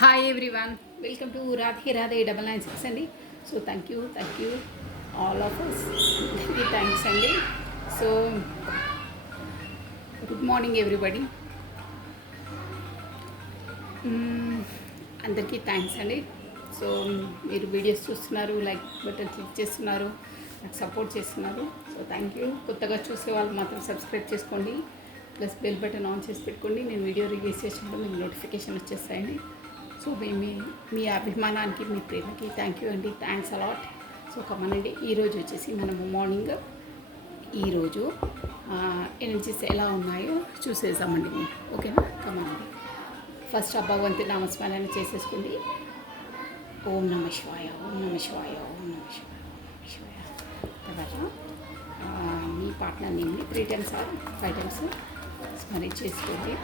Hi everyone, welcome to Radhe Radhe 996 అండి. So thank you all of us, అందరికీ thanks అండి. So good morning everybody, అందరికీ thanks అండి. So మీరు వీడియోస్ చూస్తున్నారు, లైక్ బటన్ క్లిక్ చేస్తున్నారు, నాకు సపోర్ట్ చేస్తున్నారు. So thank you. కొత్తగా చూసే వాళ్ళు మాత్రం సబ్స్క్రైబ్ చేసుకోండి, ప్లస్ బెల్ బటన్ ఆన్ చేసి పెట్టుకోండి. నేను వీడియో రిలీజ్ చేసినప్పుడు మీకు నోటిఫికేషన్ వచ్చేస్తాయండి. సో మీ అభిమానానికి, మీ ప్రేమకి థ్యాంక్ యూ అండి, థ్యాంక్స్ అలాట్. సో కమనండి, ఈరోజు వచ్చేసి మనము మార్నింగ్ ఈరోజు ఎనర్జీస్ ఎలా ఉన్నాయో చూసేసామండి. ఓకేనా? కమనండి. ఫస్ట్ ఆ భగవంతుని నామస్మరణ చేసేసుకుంది. ఓం నమ శివాయ, ఓం నమ శివాయ, ఓం నమ శివాయ, ఓం నమ శివాయ. తర్వాత మీ పార్ట్నర్ నేమ్ని 3 times ఆర్ 5 times స్మరించేసుకోండి.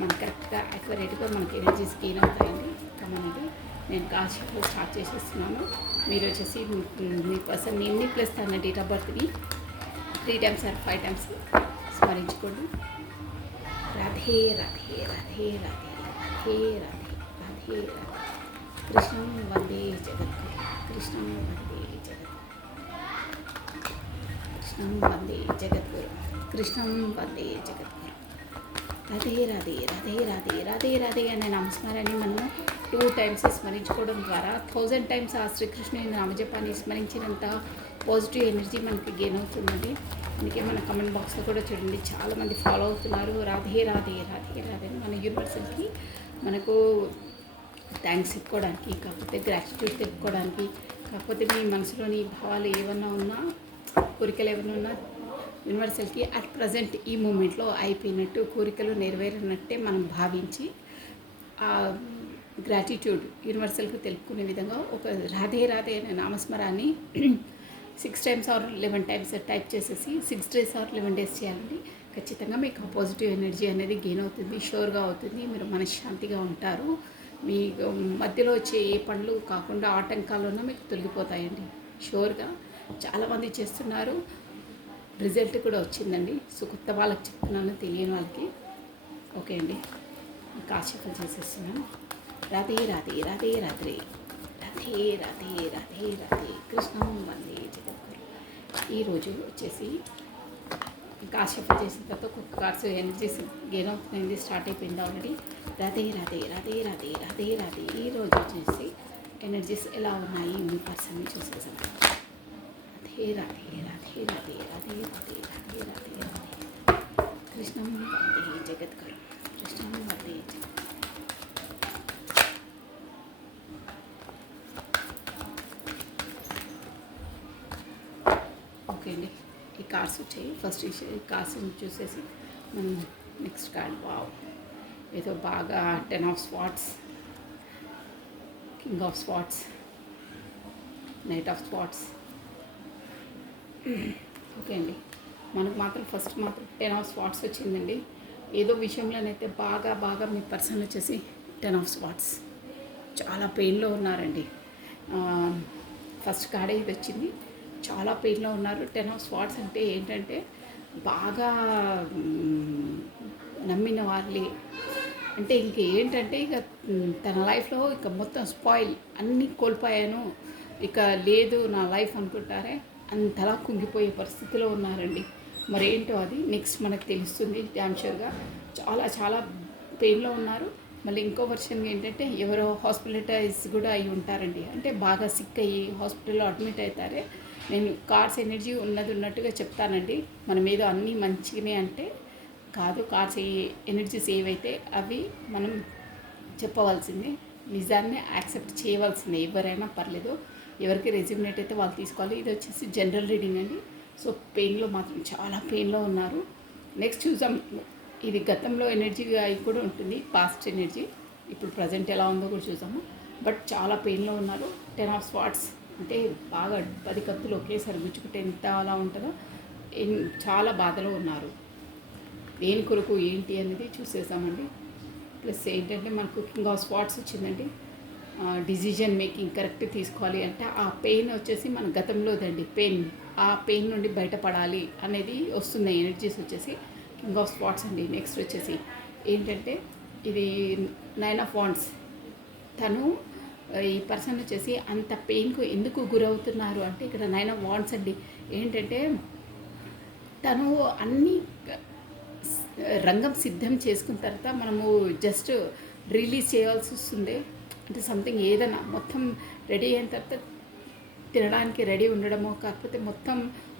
మనకు కరెక్ట్గా యాక్యురేట్గా మనకి ఎనర్జీస్ గెయిన్ అవుతాయండి. కమనండి, నేను కాసేపు స్టార్ట్ చేసేస్తున్నాను. మీరు వచ్చేసి మీ పర్సన్ నేమ్ని ప్లస్ తన డేట్ ఆఫ్ బర్త్ని 3 times ఆర్ 5 times స్మరించుకోండి. రాధే రాధే రాధే రాధే రాధే రాధే రాధే రాధే. కృష్ణం వందే జగద్గురు, కృష్ణం వందే జగద్గురు, కృష్ణం వందే జగద్గురు, కృష్ణం వందే జగద్గురు. రాధే రాధే రాధే రాధే రాధే రాధే అనే నామస్మరణని మనము 2 times స్మరించుకోవడం ద్వారా 1000 times ఆ శ్రీకృష్ణుని నామజపాన్ని స్మరించినంత పాజిటివ్ ఎనర్జీ మనకి గెయిన్ అవుతుందండి. అందుకే మన కమెంట్ బాక్స్లో కూడా చూడండి, చాలామంది ఫాలో అవుతున్నారు. రాధే రాధే రాధే రాధే మన యూనివర్సల్కి మనకు థ్యాంక్స్ చెప్పుకోవడానికి, కాకపోతే గ్రాటిట్యూడ్ తెలుపుకోవడానికి, కాకపోతే మీ మనసులోని భావాలు ఏమన్నా ఉన్నా, కోరికలు ఏమన్నా ఉన్నా యూనివర్సల్కి అట్ ప్రజెంట్ ఈ మూమెంట్లో అయిపోయినట్టు, కోరికలు నెరవేరినట్టే మనం భావించి ఆ గ్రాటిట్యూడ్ యూనివర్సల్కి తెలుపుకునే విధంగా ఒక రాధే రాధే అనే నామస్మరాన్ని 6 times ఆర్ 11 times టైప్ చేసేసి 6 days ఆర్ 11 days చేయాలండి. ఖచ్చితంగా మీకు పాజిటివ్ ఎనర్జీ అనేది గెయిన్ అవుతుంది, షూర్గా అవుతుంది. మీరు మనశ్శాంతిగా ఉంటారు. మీ మధ్యలో వచ్చే ఏ పనులు కాకుండా ఆటంకాలు ఉన్నా మీకు తొలగిపోతాయండి షూర్గా. చాలామంది చేస్తున్నారు, రిజల్ట్ కూడా వచ్చిందండి. సో కొత్త వాళ్ళకి చెప్తున్నాను, తెలియని వాళ్ళకి. ఓకే అండి, కాశీఫలం చేసేస్తున్నాను. రాధే రాధే రాధే రాధే రాధే రాధే రాధే రాధే కృష్ణం వందే జగద్గురు. ఈరోజు వచ్చేసి కాశీఫలం చేసిన తర్వాత ఒక్కొక్క కార్డ్స్ ఎనర్జీస్ గెయిన్ అవుతుంది, స్టార్ట్ అయిపోయింది ఆల్రెడీ. రాధే రాధే రాధే రాధే రాధే రాధే. ఈరోజు వచ్చేసి ఎనర్జీస్ ఎలా ఉన్నాయి మీ పర్సన్ని చూసేసాను. రాధే రాధే రాధే రాధే రాధే రాధే రాధే రాధే రాధే కృష్ణం వందే జగద్గురు, కృష్ణం వందే జగద్గురు. ఓకే అండి, ఈ కార్డ్స్ వచ్చాయి. ఫస్ట్ ఈ కార్డ్స్ని చూసేసి మనం నెక్స్ట్ కార్డ్, వావ్, ఏదో బాగా 10 of Swords, king of swords, knight of swords. Okay అండి, మనకు మాత్రం ఫస్ట్ మాత్రం 10 of Swords వచ్చిందండి. ఏదో విషయంలోనైతే బాగా మీ పర్సన్ వచ్చేసి 10 of Swords చాలా పెయిన్లో ఉన్నారండి. ఫస్ట్ కార్డే ఇది వచ్చింది, చాలా పెయిన్లో ఉన్నారు. 10 of Swords అంటే ఏంటంటే బాగా నమ్మిన వాళ్ళే, అంటే ఏంటంటే ఇక తన లైఫ్లో ఇక మొత్తం స్పాయిల్, అన్నీ కోల్పోయాను, ఇక లేదు నా లైఫ్ అనుకుంటారే, అంతలా కుంగిపోయే పరిస్థితిలో ఉన్నారండి. మరేంటో అది నెక్స్ట్ మనకు తెలుస్తుంది డ్యామ్ షూర్గా. చాలా పెయిన్లో ఉన్నారు. మళ్ళీ ఇంకో వర్షన్ ఏంటంటే ఎవరో హాస్పిటలైజ్ కూడా అయి ఉంటారండి, అంటే బాగా సిక్ అయ్యి హాస్పిటల్లో అడ్మిట్ అవుతారే. నేను కార్డ్స్ ఎనర్జీ ఉన్నట్టుగా చెప్తానండి. మనం ఏదో అన్నీ మంచిగానే అంటే కాదు. కార్డ్స్ ఎనర్జీస్ ఏవైతే అవి మనం చెప్పవలసిందే, నిజాన్ని యాక్సెప్ట్ చేయవలసిందే. ఎవరైనా పర్లేదు, ఎవరికి రెజ్యూమినేట్ అయితే వాళ్ళు తీసుకోవాలి. ఇది వచ్చేసి జనరల్ రీడింగ్ అండి. సో పెయిన్లో మాత్రం చాలా పెయిన్లో ఉన్నారు. నెక్స్ట్ చూద్దాం, ఇది గతంలో ఎనర్జీ అయి కూడా ఉంటుంది, పాస్ట్ ఎనర్జీ. ఇప్పుడు ప్రజెంట్ ఎలా ఉందో కూడా చూసాము. బట్ చాలా పెయిన్లో ఉన్నారు. 10 of Swords అంటే బాగా 10 కత్తులు ఒకేసారి గుచ్చుకుంటే ఎంత అలా ఉంటుందో, చాలా బాధలో ఉన్నారు. దేని కొరకు ఏంటి అనేది చూసేసామండి. ప్లస్ ఏంటంటే మనకు కింగ్ ఆఫ్ స్వాట్స్ వచ్చిందండి. డిసిజన్ మేకింగ్ కరెక్ట్ తీసుకోవాలి అంటే ఆ పెయిన్ వచ్చేసి మన గతంలోదండి పెయిన్, ఆ పెయిన్ నుండి బయటపడాలి అనేది వస్తుంది ఎనర్జీస్ వచ్చేసి. కింగ్ ఆఫ్ స్పాట్స్ అండి. నెక్స్ట్ వచ్చేసి ఏంటంటే ఇది 9 of Wands, తను ఈ పర్సన్ వచ్చేసి అంత పెయిన్కు ఎందుకు గురవుతున్నారు అంటే ఇక్కడ 9 ఆఫ్ వాండ్స్ అండి. ఏంటంటే తను అన్ని రంగం సిద్ధం చేసుకున్న తర్వాత మనము జస్ట్ రిలీజ్ చేయాల్సి వస్తుంది. అంటే సంథింగ్ ఏదైనా మొత్తం రెడీ అయిన తర్వాత తినడానికి రెడీ ఉండడమో, కాకపోతే మొత్తం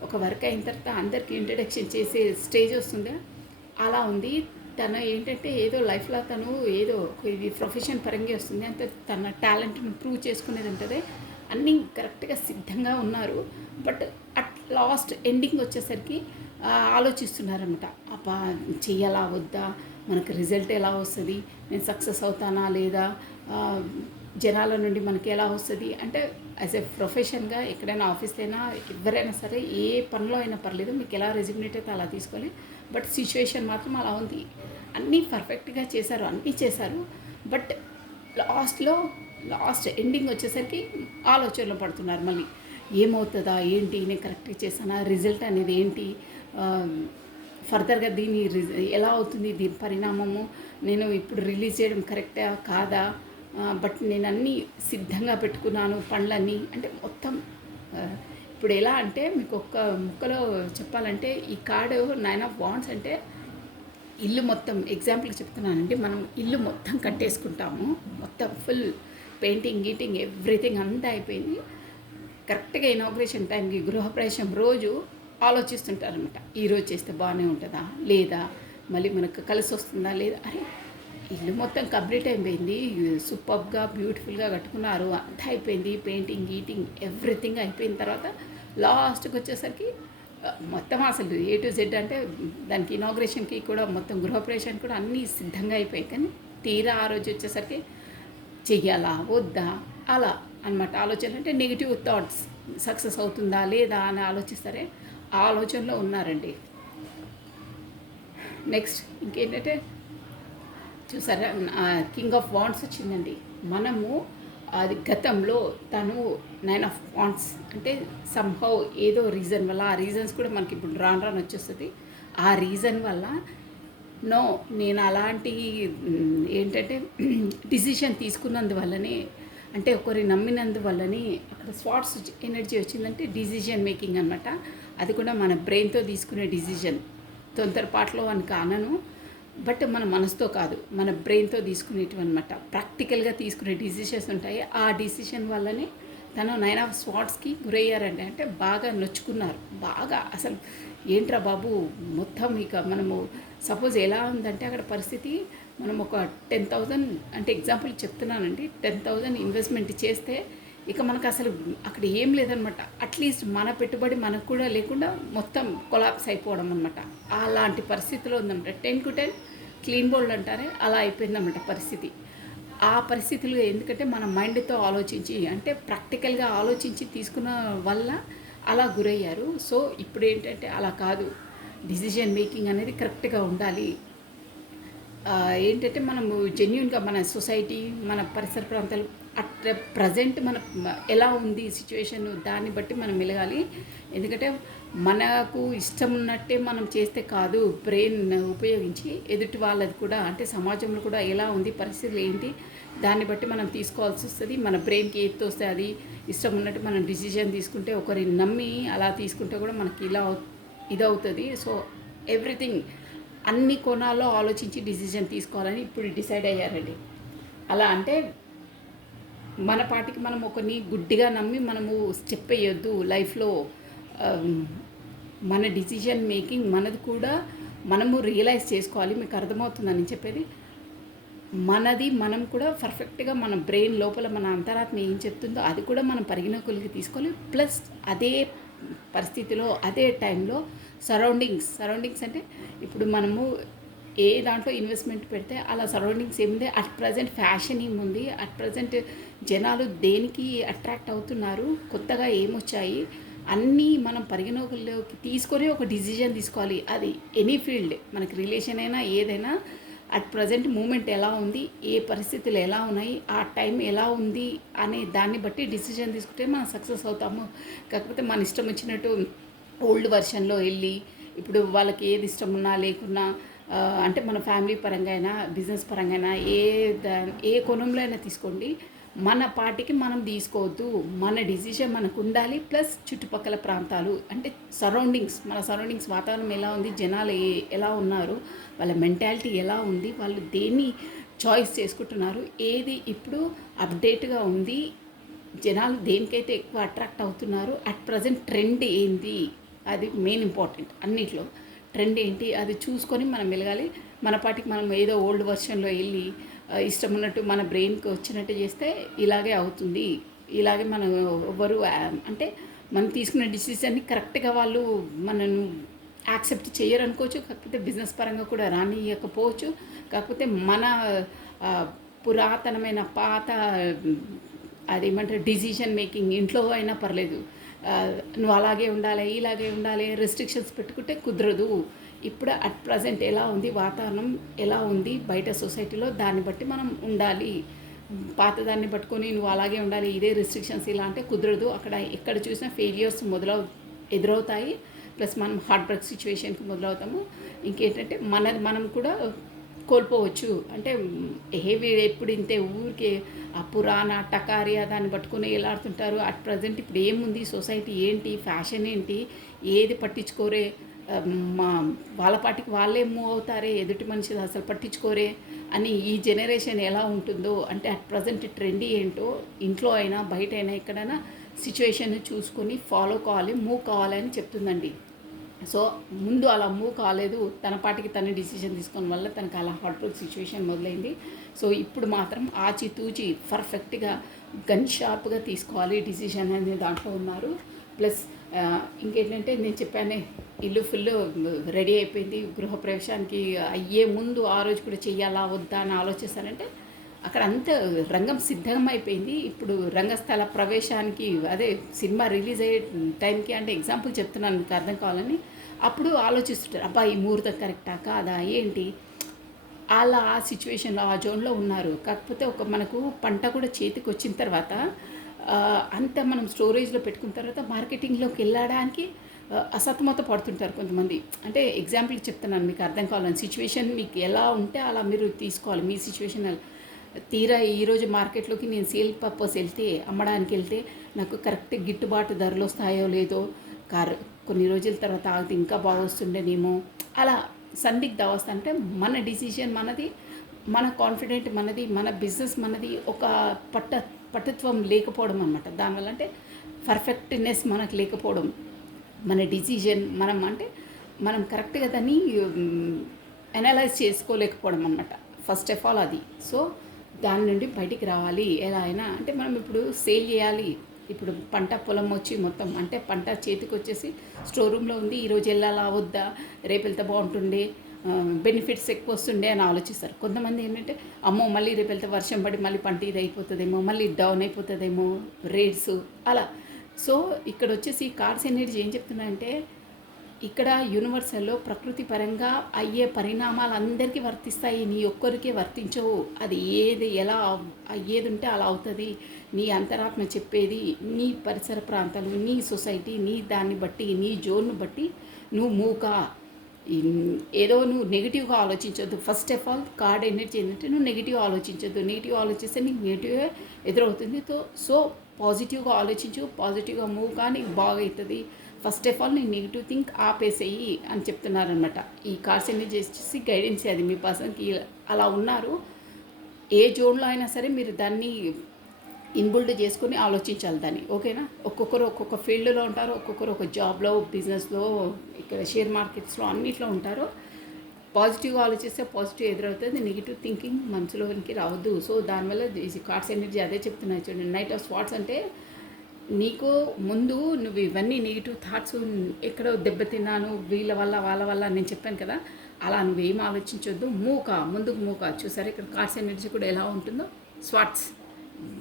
ఒక వర్క్ అయిన తర్వాత అందరికీ ఇంట్రడక్షన్ చేసే స్టేజ్ వస్తుందా అలా ఉంది. తను ఏంటంటే ఏదో లైఫ్లో తను ఏదో ఇది ప్రొఫెషన్ పరంగా వస్తుంది అంటే తన టాలెంట్ని ప్రూవ్ చేసుకునేది ఉంటుంది. అన్నీ కరెక్ట్గా సిద్ధంగా ఉన్నారు. బట్ అట్ లాస్ట్ ఎండింగ్ వచ్చేసరికి ఆలోచిస్తున్నారనమాట. అబ్బా చెయ్యాలా వద్దా, మనకు రిజల్ట్ ఎలా వస్తుంది, నేను సక్సెస్ అవుతానా లేదా, జనాల నుండి మనకి ఎలా వస్తుంది అంటే యాజ్ ఎ ప్రొఫెషన్గా ఎక్కడైనా ఆఫీస్లో అయినా ఎవరైనా సరే ఏ పనిలో అయినా పర్లేదు, మీకు ఎలా రెజ్యూమినేట్ అయితే అలా తీసుకోవాలి. బట్ సిచ్యువేషన్ మాత్రం అలా ఉంది. అన్నీ పర్ఫెక్ట్గా చేశారు, అన్నీ చేశారు. బట్ లాస్ట్ ఎండింగ్ వచ్చేసరికి ఆలోచనలో పడుతున్నారు. మళ్ళీ ఏమవుతుందా ఏంటి, నేను కరెక్ట్గా చేశానా, రిజల్ట్ అనేది ఏంటి, ఫర్దర్గా దీని ఎలా అవుతుంది, దీని పరిణామము, నేను ఇప్పుడు రిలీజ్ చేయడం కరెక్టా కాదా, బట్ నేను అన్నీ సిద్ధంగా పెట్టుకున్నాను పనులన్నీ అంటే మొత్తం. ఇప్పుడు ఎలా అంటే మీకు ఒక్క ముక్కలో చెప్పాలంటే ఈ కార్డు 9 ఆఫ్ వాండ్స్ అంటే ఇల్లు మొత్తం ఎగ్జాంపుల్కి చెప్తున్నానండి. మనం ఇల్లు మొత్తం కట్టేసుకుంటాము, మొత్తం ఫుల్ పెయింటింగ్ గీటింగ్ ఎవ్రీథింగ్ అంతా అయిపోయింది. కరెక్ట్గా ఇనాగ్రేషన్ టైంకి గృహప్రవేశం రోజు ఆలోచిస్తుంటారనమాట. ఈరోజు చేస్తే బాగానే ఉంటుందా లేదా, మళ్ళీ మనకు కలిసి వస్తుందా లేదా. అరే ఇల్లు మొత్తం కంప్లీట్ అయిపోయింది, సూపర్గా బ్యూటిఫుల్గా కట్టుకున్నారు, అంతా అయిపోయింది, పెయింటింగ్ గీటింగ్ ఎవ్రీథింగ్ అయిపోయిన తర్వాత లాస్ట్కి వచ్చేసరికి మొత్తం అసలు A to Z అంటే దానికి ఇనాగ్రేషన్కి కూడా మొత్తం గృహప్రవేశానికి కూడా అన్నీ సిద్ధంగా అయిపోయాయి. కానీ తీరా ఆ రోజు వచ్చేసరికి చెయ్యాలా వద్దా అలా అనమాట ఆలోచన. అంటే నెగిటివ్ థాట్స్, సక్సెస్ అవుతుందా లేదా అని ఆలోచిస్తారే ఆ ఆలోచనలో ఉన్నారండి. నెక్స్ట్ ఇంకేంటంటే చూసారా కింగ్ ఆఫ్ వాండ్స్ వచ్చిందండి. మనము అది గతంలో తను 9 ఆఫ్ వాండ్స్ అంటే సంహౌ ఏదో రీజన్ వల్ల, ఆ రీజన్స్ కూడా మనకి ఇప్పుడు రాను వచ్చేస్తుంది. ఆ రీజన్ వల్ల నేను అలాంటి ఏంటంటే డిసిషన్ తీసుకున్నందువల్లనే, అంటే ఒకరి నమ్మినందువల్లనే అక్కడ స్వాట్స్ ఎనర్జీ వచ్చిందంటే డిసిషన్ మేకింగ్ అనమాట. అది కూడా మన బ్రెయిన్తో తీసుకునే డిసిషన్, తొందరపాట్లో అని కానను, బట్ మన మనసుతో కాదు, మన బ్రెయిన్తో తీసుకునేటివి అనమాట. ప్రాక్టికల్గా తీసుకునే డిసిషన్స్ ఉంటాయి. ఆ డిసిషన్ వల్లనే తను 9 ఆఫ్ స్వాట్స్కి గురయ్యారండి. అంటే బాగా నొచ్చుకున్నారు, బాగా అసలు ఏంట్రా బాబు మొత్తం. ఇక మనము సపోజ్ ఎలా ఉందంటే అక్కడ పరిస్థితి, మనం ఒక 10,000 అంటే ఎగ్జాంపుల్ చెప్తున్నానండి, 10,000 ఇన్వెస్ట్మెంట్ చేస్తే ఇక మనకు అసలు అక్కడ ఏం లేదనమాట. అట్లీస్ట్ మన పెట్టుబడి మనకు కూడా లేకుండా మొత్తం కొలాప్స్ అయిపోవడం అనమాట. అలాంటి పరిస్థితిలో ఉందన్నమాట. 10 to 10 క్లీన్ బోల్డ్ అంటారే అలా అయిపోయిందన్నమాట పరిస్థితి. ఆ పరిస్థితులు ఎందుకంటే మన మైండ్తో ఆలోచించి అంటే ప్రాక్టికల్గా ఆలోచించి తీసుకున్న వల్ల అలా గురయ్యారు. సో ఇప్పుడు ఏంటంటే అలా కాదు, డిసిజన్ మేకింగ్ అనేది కరెక్ట్గా ఉండాలి. ఏంటంటే మనము జెన్యున్గా మన సొసైటీ, మన పరిసర ప్రాంతాలు అట్ ప్రజెంట్ మన ఎలా ఉంది సిచ్యువేషన్, దాన్ని బట్టి మనం మెలగాలి. ఎందుకంటే మనకు ఇష్టం ఉన్నట్టే మనం చేస్తే కాదు, బ్రెయిన్ ఉపయోగించి ఎదుటి వాళ్ళది కూడా అంటే సమాజంలో కూడా ఎలా ఉంది పరిస్థితులు ఏంటి దాన్ని బట్టి మనం తీసుకోవాల్సి వస్తుంది. మన బ్రెయిన్కి ఏది తోస్తే అది ఇష్టం ఉన్నట్టు మనం డిసిజన్ తీసుకుంటే, ఒకరిని నమ్మి అలా తీసుకుంటే కూడా మనకి ఇలా ఇదవుతుంది. సో ఎవ్రీథింగ్ అన్ని కోణాల్లో ఆలోచించి డిసిజన్ తీసుకోవాలని ఇప్పుడు డిసైడ్ అయ్యారండి. అలా అంటే మన పాటికి మనం ఒకరిని గుడ్డిగా నమ్మి మనము స్టెప్ వేయొద్దు లైఫ్లో. మన డిసిజన్ మేకింగ్ మనది కూడా మనము రియలైజ్ చేసుకోవాలి. మీకు అర్థమవుతుందని చెప్పేది. మనది మనం కూడా పర్ఫెక్ట్గా మన బ్రెయిన్ లోపల మన అంతరాత్మ ఏం చెప్తుందో అది కూడా మనం పరిగణలోకి తీసుకోవాలి. ప్లస్ అదే పరిస్థితిలో అదే టైంలో సరౌండింగ్స్ అంటే ఇప్పుడు మనము ఏ దాంట్లో ఇన్వెస్ట్మెంట్ పెడితే అలా సరౌండింగ్స్ ఏముంది, అట్ ప్రజెంట్ ఫ్యాషన్ ఏముంది, అట్ ప్రజెంట్ జనాలు దేనికి అట్రాక్ట్ అవుతున్నారు, కొత్తగా ఏమొచ్చాయి అన్నీ మనం పరిగణలోకి తీసుకొని ఒక డిసిజన్ తీసుకోవాలి. అది ఎనీ ఫీల్డ్, మనకి రిలేషన్ అయినా ఏదైనా అట్ ప్రజెంట్ మూమెంట్ ఎలా ఉంది, ఏ పరిస్థితులు ఎలా ఉన్నాయి, ఆ టైం ఎలా ఉంది అనే దాన్ని బట్టి డిసిజన్ తీసుకుంటే మనం సక్సెస్ అవుతాము. కాకపోతే మన ఇష్టం వచ్చినట్టు ఓల్డ్ వర్షన్లో వెళ్ళి ఇప్పుడు వాళ్ళకి ఏది ఇష్టం ఉన్నా లేకున్నా అంటే మన ఫ్యామిలీ పరంగా అయినా బిజినెస్ పరంగా అయినా ఏ కోణంలో అయినా తీసుకోండి, మన పార్టీకి మనం తీసుకోవద్దు. మన డిసిషన్ మనకు ఉండాలి. ప్లస్ చుట్టుపక్కల ప్రాంతాలు అంటే మన సరౌండింగ్స్ వాతావరణం ఎలా ఉంది, జనాలు ఎలా ఉన్నారు, వాళ్ళ మెంటాలిటీ ఎలా ఉంది, వాళ్ళు దేన్ని చాయిస్ చేసుకుంటున్నారు, ఏది ఇప్పుడు అప్డేట్గా ఉంది, జనాలు దేనికైతే ఎక్కువ అట్రాక్ట్ అవుతున్నారు, అట్ ప్రజెంట్ ట్రెండ్ ఏంది, అది మెయిన్ ఇంపార్టెంట్. అన్నిట్లో ట్రెండ్ ఏంటి అది చూసుకొని మనం వెలగాలి. మన పాటికి మనం ఏదో ఓల్డ్ వర్షన్లో వెళ్ళి ఇష్టం ఉన్నట్టు మన బ్రెయిన్కి వచ్చినట్టు చేస్తే ఇలాగే అవుతుంది. ఇలాగే మనం ఎవరు అంటే మనం తీసుకున్న డిసిషన్ని కరెక్ట్గా వాళ్ళు మనను యాక్సెప్ట్ చేయరు అనుకోవచ్చు. కాకపోతే బిజినెస్ పరంగా కూడా రానియకపోవచ్చు. కాకపోతే మన పురాతనమైన పాత అదేమంటారు డిసిషన్ మేకింగ్ ఇంట్లో అయినా పర్లేదు, నువ్వు అలాగే ఉండాలి, ఇలాగే ఉండాలి, రెస్ట్రిక్షన్స్ పెట్టుకుంటే కుదరదు. ఇప్పుడు అట్ ప్రజెంట్ ఎలా ఉంది, వాతావరణం ఎలా ఉంది బయట సొసైటీలో, దాన్ని బట్టి మనం ఉండాలి. పాతదాన్ని పట్టుకొని నువ్వు అలాగే ఉండాలి, ఇదే రెస్ట్రిక్షన్స్ ఇలా అంటే కుదరదు. అక్కడ ఎక్కడ చూసినా ఫెయిల్యూర్స్ ఎదురవుతాయి. ప్లస్ మనం హార్ట్ బ్రేక్ సిచ్యువేషన్కి మొదలవుతాము. ఇంకేంటంటే మనం కూడా కోల్పోవచ్చు. అంటే వీడు ఎప్పుడు ఇంతే ఊరికే ఆ పురాణ టకారియా దాన్ని పట్టుకుని ఎలాడుతుంటారు. అట్ ప్రజెంట్ ఇప్పుడు ఏముంది, సొసైటీ ఏంటి, ఫ్యాషన్ ఏంటి, ఏది పట్టించుకోరే, వాళ్ళ పాటికి వాళ్ళే మూవ్ అవుతారే, ఎదుటి మనిషి అసలు పట్టించుకోరే అని ఈ జనరేషన్ ఎలా ఉంటుందో, అంటే అట్ ప్రజెంట్ ట్రెండీ ఏంటో ఇంట్లో అయినా బయట అయినా ఎక్కడైనా సిచ్యువేషన్ చూసుకొని ఫాలో కావాలి, మూవ్ కావాలి అని చెప్తుందండి. సో ముందు అలా మూవ్ కాలేదు, తన పాటికి తన డిసిషన్ తీసుకున్న వల్ల తనకు అలా హార్ట్ బ్రేక్ సిచ్యువేషన్ మొదలైంది. సో ఇప్పుడు మాత్రం ఆచితూచి పర్ఫెక్ట్గా గన్ షార్ప్గా తీసుకోవాలి డిసిషన్ అనే దాంట్లో ఉన్నారు. ప్లస్ ఇంకేంటంటే నేను చెప్పానే, ఇల్లు ఫుల్ రెడీ అయిపోయింది, గృహప్రవేశానికి అయ్యే ముందు ఆ రోజు కూడా చెయ్యాలా వద్దా అని ఆలోచిస్తానంటే అక్కడ అంత రంగం సిద్ధమైపోయింది. ఇప్పుడు రంగస్థల ప్రవేశానికి అదే సినిమా రిలీజ్ అయ్యే టైంకి, అంటే ఎగ్జాంపుల్ చెప్తున్నాను మీకు అర్థం కావాలని, అప్పుడు ఆలోచిస్తుంటారు, అబ్బా ఈ ముహూర్తం కరెక్టా కాదా ఏంటి, అలా ఆ సిచ్యువేషన్లో ఆ జోన్లో ఉన్నారు. కాకపోతే మనకు పంట కూడా చేతికి వచ్చిన తర్వాత అంత మనం స్టోరేజ్లో పెట్టుకున్న తర్వాత మార్కెటింగ్లోకి వెళ్ళడానికి అసతమత పడుతుంటారు కొంతమంది. అంటే ఎగ్జాంపుల్ చెప్తున్నాను మీకు అర్థం కావాలని, సిచ్యువేషన్ మీకు ఎలా ఉంటే అలా మీరు తీసుకోవాలి. మీ సిచ్యువేషన్ తీరా ఈరోజు మార్కెట్లోకి నేను సేల్ పర్పస్ వెళ్తే, అమ్మడానికి వెళ్తే నాకు కరెక్ట్ గిట్టుబాటు ధరలు వస్తాయో లేదో, కొన్ని రోజుల తర్వాత ఆగితే ఇంకా బాగా వస్తుండేనేమో, అలా సందిగ్ధ అవస్థ. అంటే మన డిసిషన్ మనది, మన కాన్ఫిడెంట్ మనది, మన బిజినెస్ మనది, ఒక పట్టుత్వం లేకపోవడం అనమాట. దానివల్ల అంటే పర్ఫెక్ట్నెస్ మనకు లేకపోవడం, మన డిసిజన్ మనం కరెక్ట్గా దాన్ని అనలైజ్ చేసుకోలేకపోవడం అనమాట. ఫస్ట్ ఆఫ్ ఆల్ అది. సో దాని నుండి బయటికి రావాలి ఎలా అయినా. అంటే మనం ఇప్పుడు సేల్ చేయాలి, ఇప్పుడు పంట పొలం వచ్చి మొత్తం అంటే పంట చేతికి వచ్చేసి స్టోర్ రూమ్లో ఉంది, ఈరోజు వెళ్ళాలా వద్దా, రేపు వెళ్తే బాగుంటుండే, బెనిఫిట్స్ ఎక్కువ వస్తుండే అని ఆలోచిస్తారు. కొంతమంది ఏంటంటే అమ్మో మళ్ళీ రేపు వెళ్తే వర్షం పడి మళ్ళీ పంట ఇది అయిపోతుందేమో, మళ్ళీ డౌన్ అయిపోతుందేమో రేట్స్ అలా. సో ఇక్కడ వచ్చేసి కార్డ్స్ ఎనర్జీ ఏం చెప్తున్నాయంటే, ఇక్కడ యూనివర్సల్లో ప్రకృతి పరంగా అయ్యే పరిణామాలు అందరికీ వర్తిస్తాయి, నీ ఒక్కరికే వర్తించవు. అది ఎలా ఏది ఉంటే అలా అవుతుంది. నీ అంతరాత్మ చెప్పేది, నీ పరిసర ప్రాంతాలు, నీ సొసైటీ, నీ దాన్ని బట్టి, నీ జోన్ను బట్టి నువ్వు ఏదో నువ్వు నెగిటివ్గా ఆలోచించొద్దు. First of all card energy ఏంటంటే నువ్వు నెగిటివ్ ఆలోచించొద్దు. నెగిటివ్ ఆలోచిస్తే నీకు నెగిటివ్గా ఎదురవుతుంది. సో పాజిటివ్గా ఆలోచించు, పాజిటివ్గా మూవ్ కానీ బాగా అవుతుంది. ఫస్ట్ ఆఫ్ ఆల్ నేను నెగిటివ్ థింక్ ఆపేసేయి అని చెప్తున్నారనమాట. ఈ కార్డ్స్ ఎనర్జీ చేసి గైడెన్స్ అది మీ పర్సన్కి అలా ఉన్నారు. ఏ జోన్లో అయినా సరే మీరు దాన్ని ఇన్బుల్డ్ చేసుకొని ఆలోచించాలి దాన్ని, ఓకేనా. ఒక్కొక్కరు ఒక్కొక్క ఫీల్డ్లో ఉంటారు, ఒక్కొక్కరు ఒక జాబ్లో, బిజినెస్లో, ఇక్కడ షేర్ మార్కెట్స్లో అన్నిట్లో ఉంటారు. పాజిటివ్గా ఆలోచిస్తే పాజిటివ్ ఎదురవుతుంది, నెగిటివ్ థింకింగ్ మనసులోనికి రావద్దు. సో దానివల్ల ఈ కార్డ్స్ ఎనర్జీ అదే చెప్తున్నాయి చూడండి. నైట్ ఆఫ్ స్వాట్స్ అంటే నీకు ముందు నువ్వు ఇవన్నీ నెగిటివ్ థాట్స్ ఎక్కడో దెబ్బతిన్నాను వీళ్ళ వల్ల వాళ్ళ వల్ల నేను చెప్పాను కదా, అలా నువ్వేం ఆలోచించొద్దు. ముందుకు మూక. చూసారు ఇక్కడ కార్డ్స్ ఎనర్జీ కూడా ఎలా ఉంటుందో. స్వాట్స్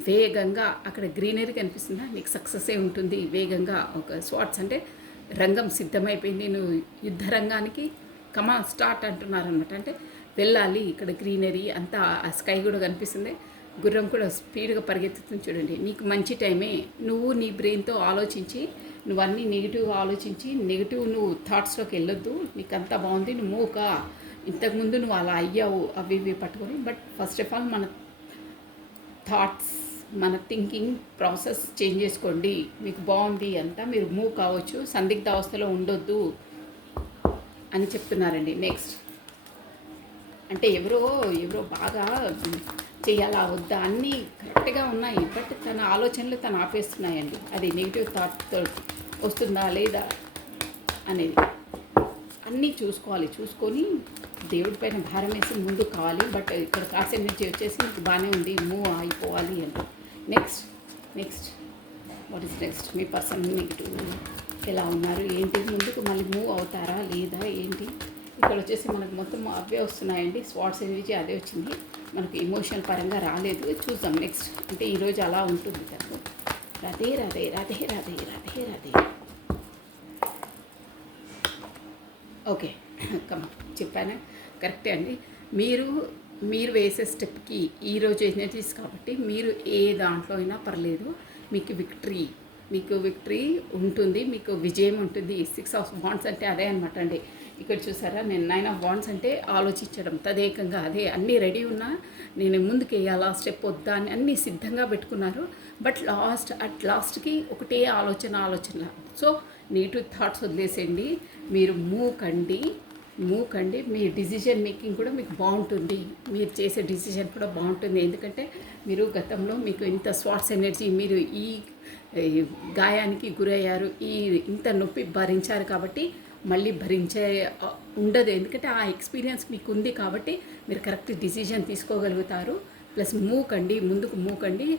వేగంగా, అక్కడ గ్రీనరీ కనిపిస్తుందా, నీకు సక్సెస్సే ఉంటుంది వేగంగా. ఒక స్వాట్స్ అంటే రంగం సిద్ధమైపోయింది, నువ్వు యుద్ధ రంగానికి కమా స్టార్ట్ అంటున్నారనమాట. అంటే వెళ్ళాలి, ఇక్కడ గ్రీనరీ అంతా, ఆ స్కై కూడా కనిపిస్తుంది, గుర్రం కూడా స్పీడ్గా పరిగెత్తుతుంది చూడండి. నీకు మంచి టైమే. నువ్వు నీ బ్రెయిన్తో ఆలోచించి, నువ్వు అన్నీ నెగిటివ్గా ఆలోచించి నెగిటివ్ నువ్వు థాట్స్లోకి వెళ్ళొద్దు. నీకు అంతా బాగుంది, నువ్వు ఇంతకుముందు నువ్వు అలా అయ్యావు అవి ఇవి పట్టుకొని. బట్ ఫస్ట్ ఆఫ్ ఆల్ మన థాట్స్, మన థింకింగ్ ప్రాసెస్ చేంజ్ చేసుకోండి. మీకు బాగుంది అంతా, మీరు మూవ్ కావచ్చు, సందిగ్ధ అవస్థలో ఉండొద్దు అని చెప్తున్నారండి. నెక్స్ట్ అంటే ఎవరో బాగా చేయాలా వద్దా అన్నీ కరెక్ట్గా ఉన్నాయి, బట్ తన ఆలోచనలు తను ఆపేస్తున్నాయండి. అది నెగిటివ్ థాట్తో వస్తుందా లేదా అనేది అన్నీ చూసుకోవాలి. చూసుకొని దేవుడి పైన భారం వేసి ముందుకు కావాలి. బట్ ఇక్కడ కార్డ్స్ ఎనర్జీ వచ్చేసి మీకు బాగానే ఉంది, మూవ్ అయిపోవాలి అంటే. Next what is next? Me person negative ఎలా ఉన్నారు ఏంటి, ముందుకు మళ్ళీ మూవ్ అవుతారా లేదా ఏంటి? ఇక్కడ వచ్చేసి మనకు మొత్తం అవే వస్తున్నాయండి. స్వాట్స్ ఎనర్జీ అదే వచ్చింది, మనకు ఎమోషనల్ పరంగా రాలేదు. చూద్దాం నెక్స్ట్. అంటే ఈరోజు అలా ఉంటుంది కదా. రాధే రాధే రాధే రాధే రాధే రాధే. ఓకే కమ్ చెప్పాను కరెక్టే అండి. మీరు వేసే స్టెప్కి ఈరోజు ఎనర్జీస్ కాబట్టి మీరు ఏ దాంట్లో అయినా పర్లేదు, మీకు విక్టరీ ఉంటుంది, మీకు విజయం ఉంటుంది. 6 ఆఫ్ వాండ్స్ అంటే అదే అనమాట అండి. ఇక్కడ చూసారా, నేను 9 ఆఫ్ వాండ్స్ అంటే ఆలోచించడం తదేకంగా, అదే అన్నీ రెడీ ఉన్నా నేను ముందుకు వేయాలా స్టెప్ వద్దా అని అన్నీ సిద్ధంగా పెట్టుకున్నారు. బట్ లాస్ట్కి ఒకటే ఆలోచన. సో నెగిటివ్ థాట్స్ వదిలేసేయండి, మీరు మూవ్ కండి. మీ డిసిజన్ మేకింగ్ కూడా మీకు బాగుంటుంది, మీరు చేసే డిసిజన్ కూడా బాగుంటుంది. ఎందుకంటే మీరు గతంలో మీకు ఇంత స్వాట్స్ ఎనర్జీ, మీరు ఈ గాయానికి గురయ్యారు, ఇంత నొప్పి భరించారు కాబట్టి మళ్ళీ భరించే ఉండదు. ఎందుకంటే ఆ ఎక్స్పీరియన్స్ మీకు ఉంది కాబట్టి మీరు కరెక్ట్ డిసిజన్ తీసుకోగలుగుతారు. ప్లస్ ముందుకు మూవ్ కండి.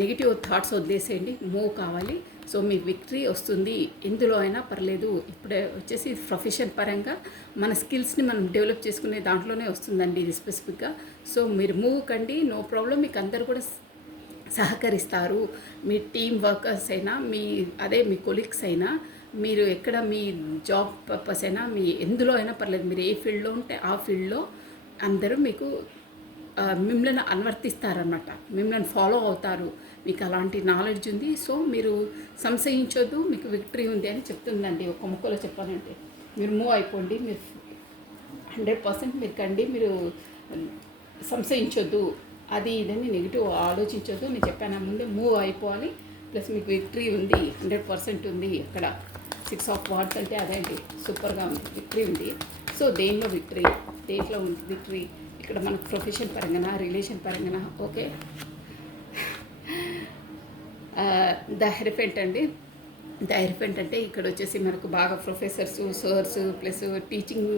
నెగిటివ్ థాట్స్ వదిలేసేయండి, మూవ్ కావాలి. సో మీకు విక్టరీ వస్తుంది, ఎందులో అయినా పర్లేదు. ఇప్పుడే వచ్చేసి ప్రొఫెషన్ పరంగా మన స్కిల్స్ని మనం డెవలప్ చేసుకునే దాంట్లోనే వస్తుందండి ఇది స్పెసిఫిక్గా. సో మీరు మూవ్ కండి, నో ప్రాబ్లం. మీకు అందరు కూడా సహకరిస్తారు. మీ టీం వర్కర్స్ అయినా, మీ కొలీగ్స్ అయినా, మీరు ఎక్కడ మీ జాబ్ పర్పస్ అయినా, మీ ఎందులో అయినా పర్లేదు, మీరు ఏ ఫీల్డ్లో ఉంటే ఆ ఫీల్డ్లో అందరూ మీకు మిమ్మల్ని అనువర్తిస్తారన్నమాట, మిమ్మల్ని ఫాలో అవుతారు. మీకు అలాంటి నాలెడ్జ్ ఉంది. సో మీరు సంశయించొద్దు, మీకు విక్టరీ ఉంది అని చెప్తుందండి. ఒక ముక్కలో చెప్పాలంటే మీరు మూవ్ అయిపోండి, మీరు 100% మీరు కండి, మీరు సంశయించొద్దు, అది ఇదని నెగిటివ్ ఆలోచించొద్దు. నేను చెప్పాను ముందే, మూవ్ అయిపోవాలి. ప్లస్ మీకు విక్టరీ ఉంది, 100% ఉంది. అక్కడ 6 ఆఫ్ వాండ్స్ అంటే అదే అండి, సూపర్గా ఉంది, విక్టరీ ఉంది. సో దేంట్లో ఉంది విక్టరీ? ఇక్కడ మనకు ప్రొఫెషన్ పరంగా, రిలేషన్ పరంగా. ఓకే, ద హెరిఫెంట్ అండి. ద హెరిఫెంట్ అంటే ఇక్కడ వచ్చేసి మనకు బాగా ప్రొఫెసర్స్, సర్స్, ప్లస్ టీచింగ్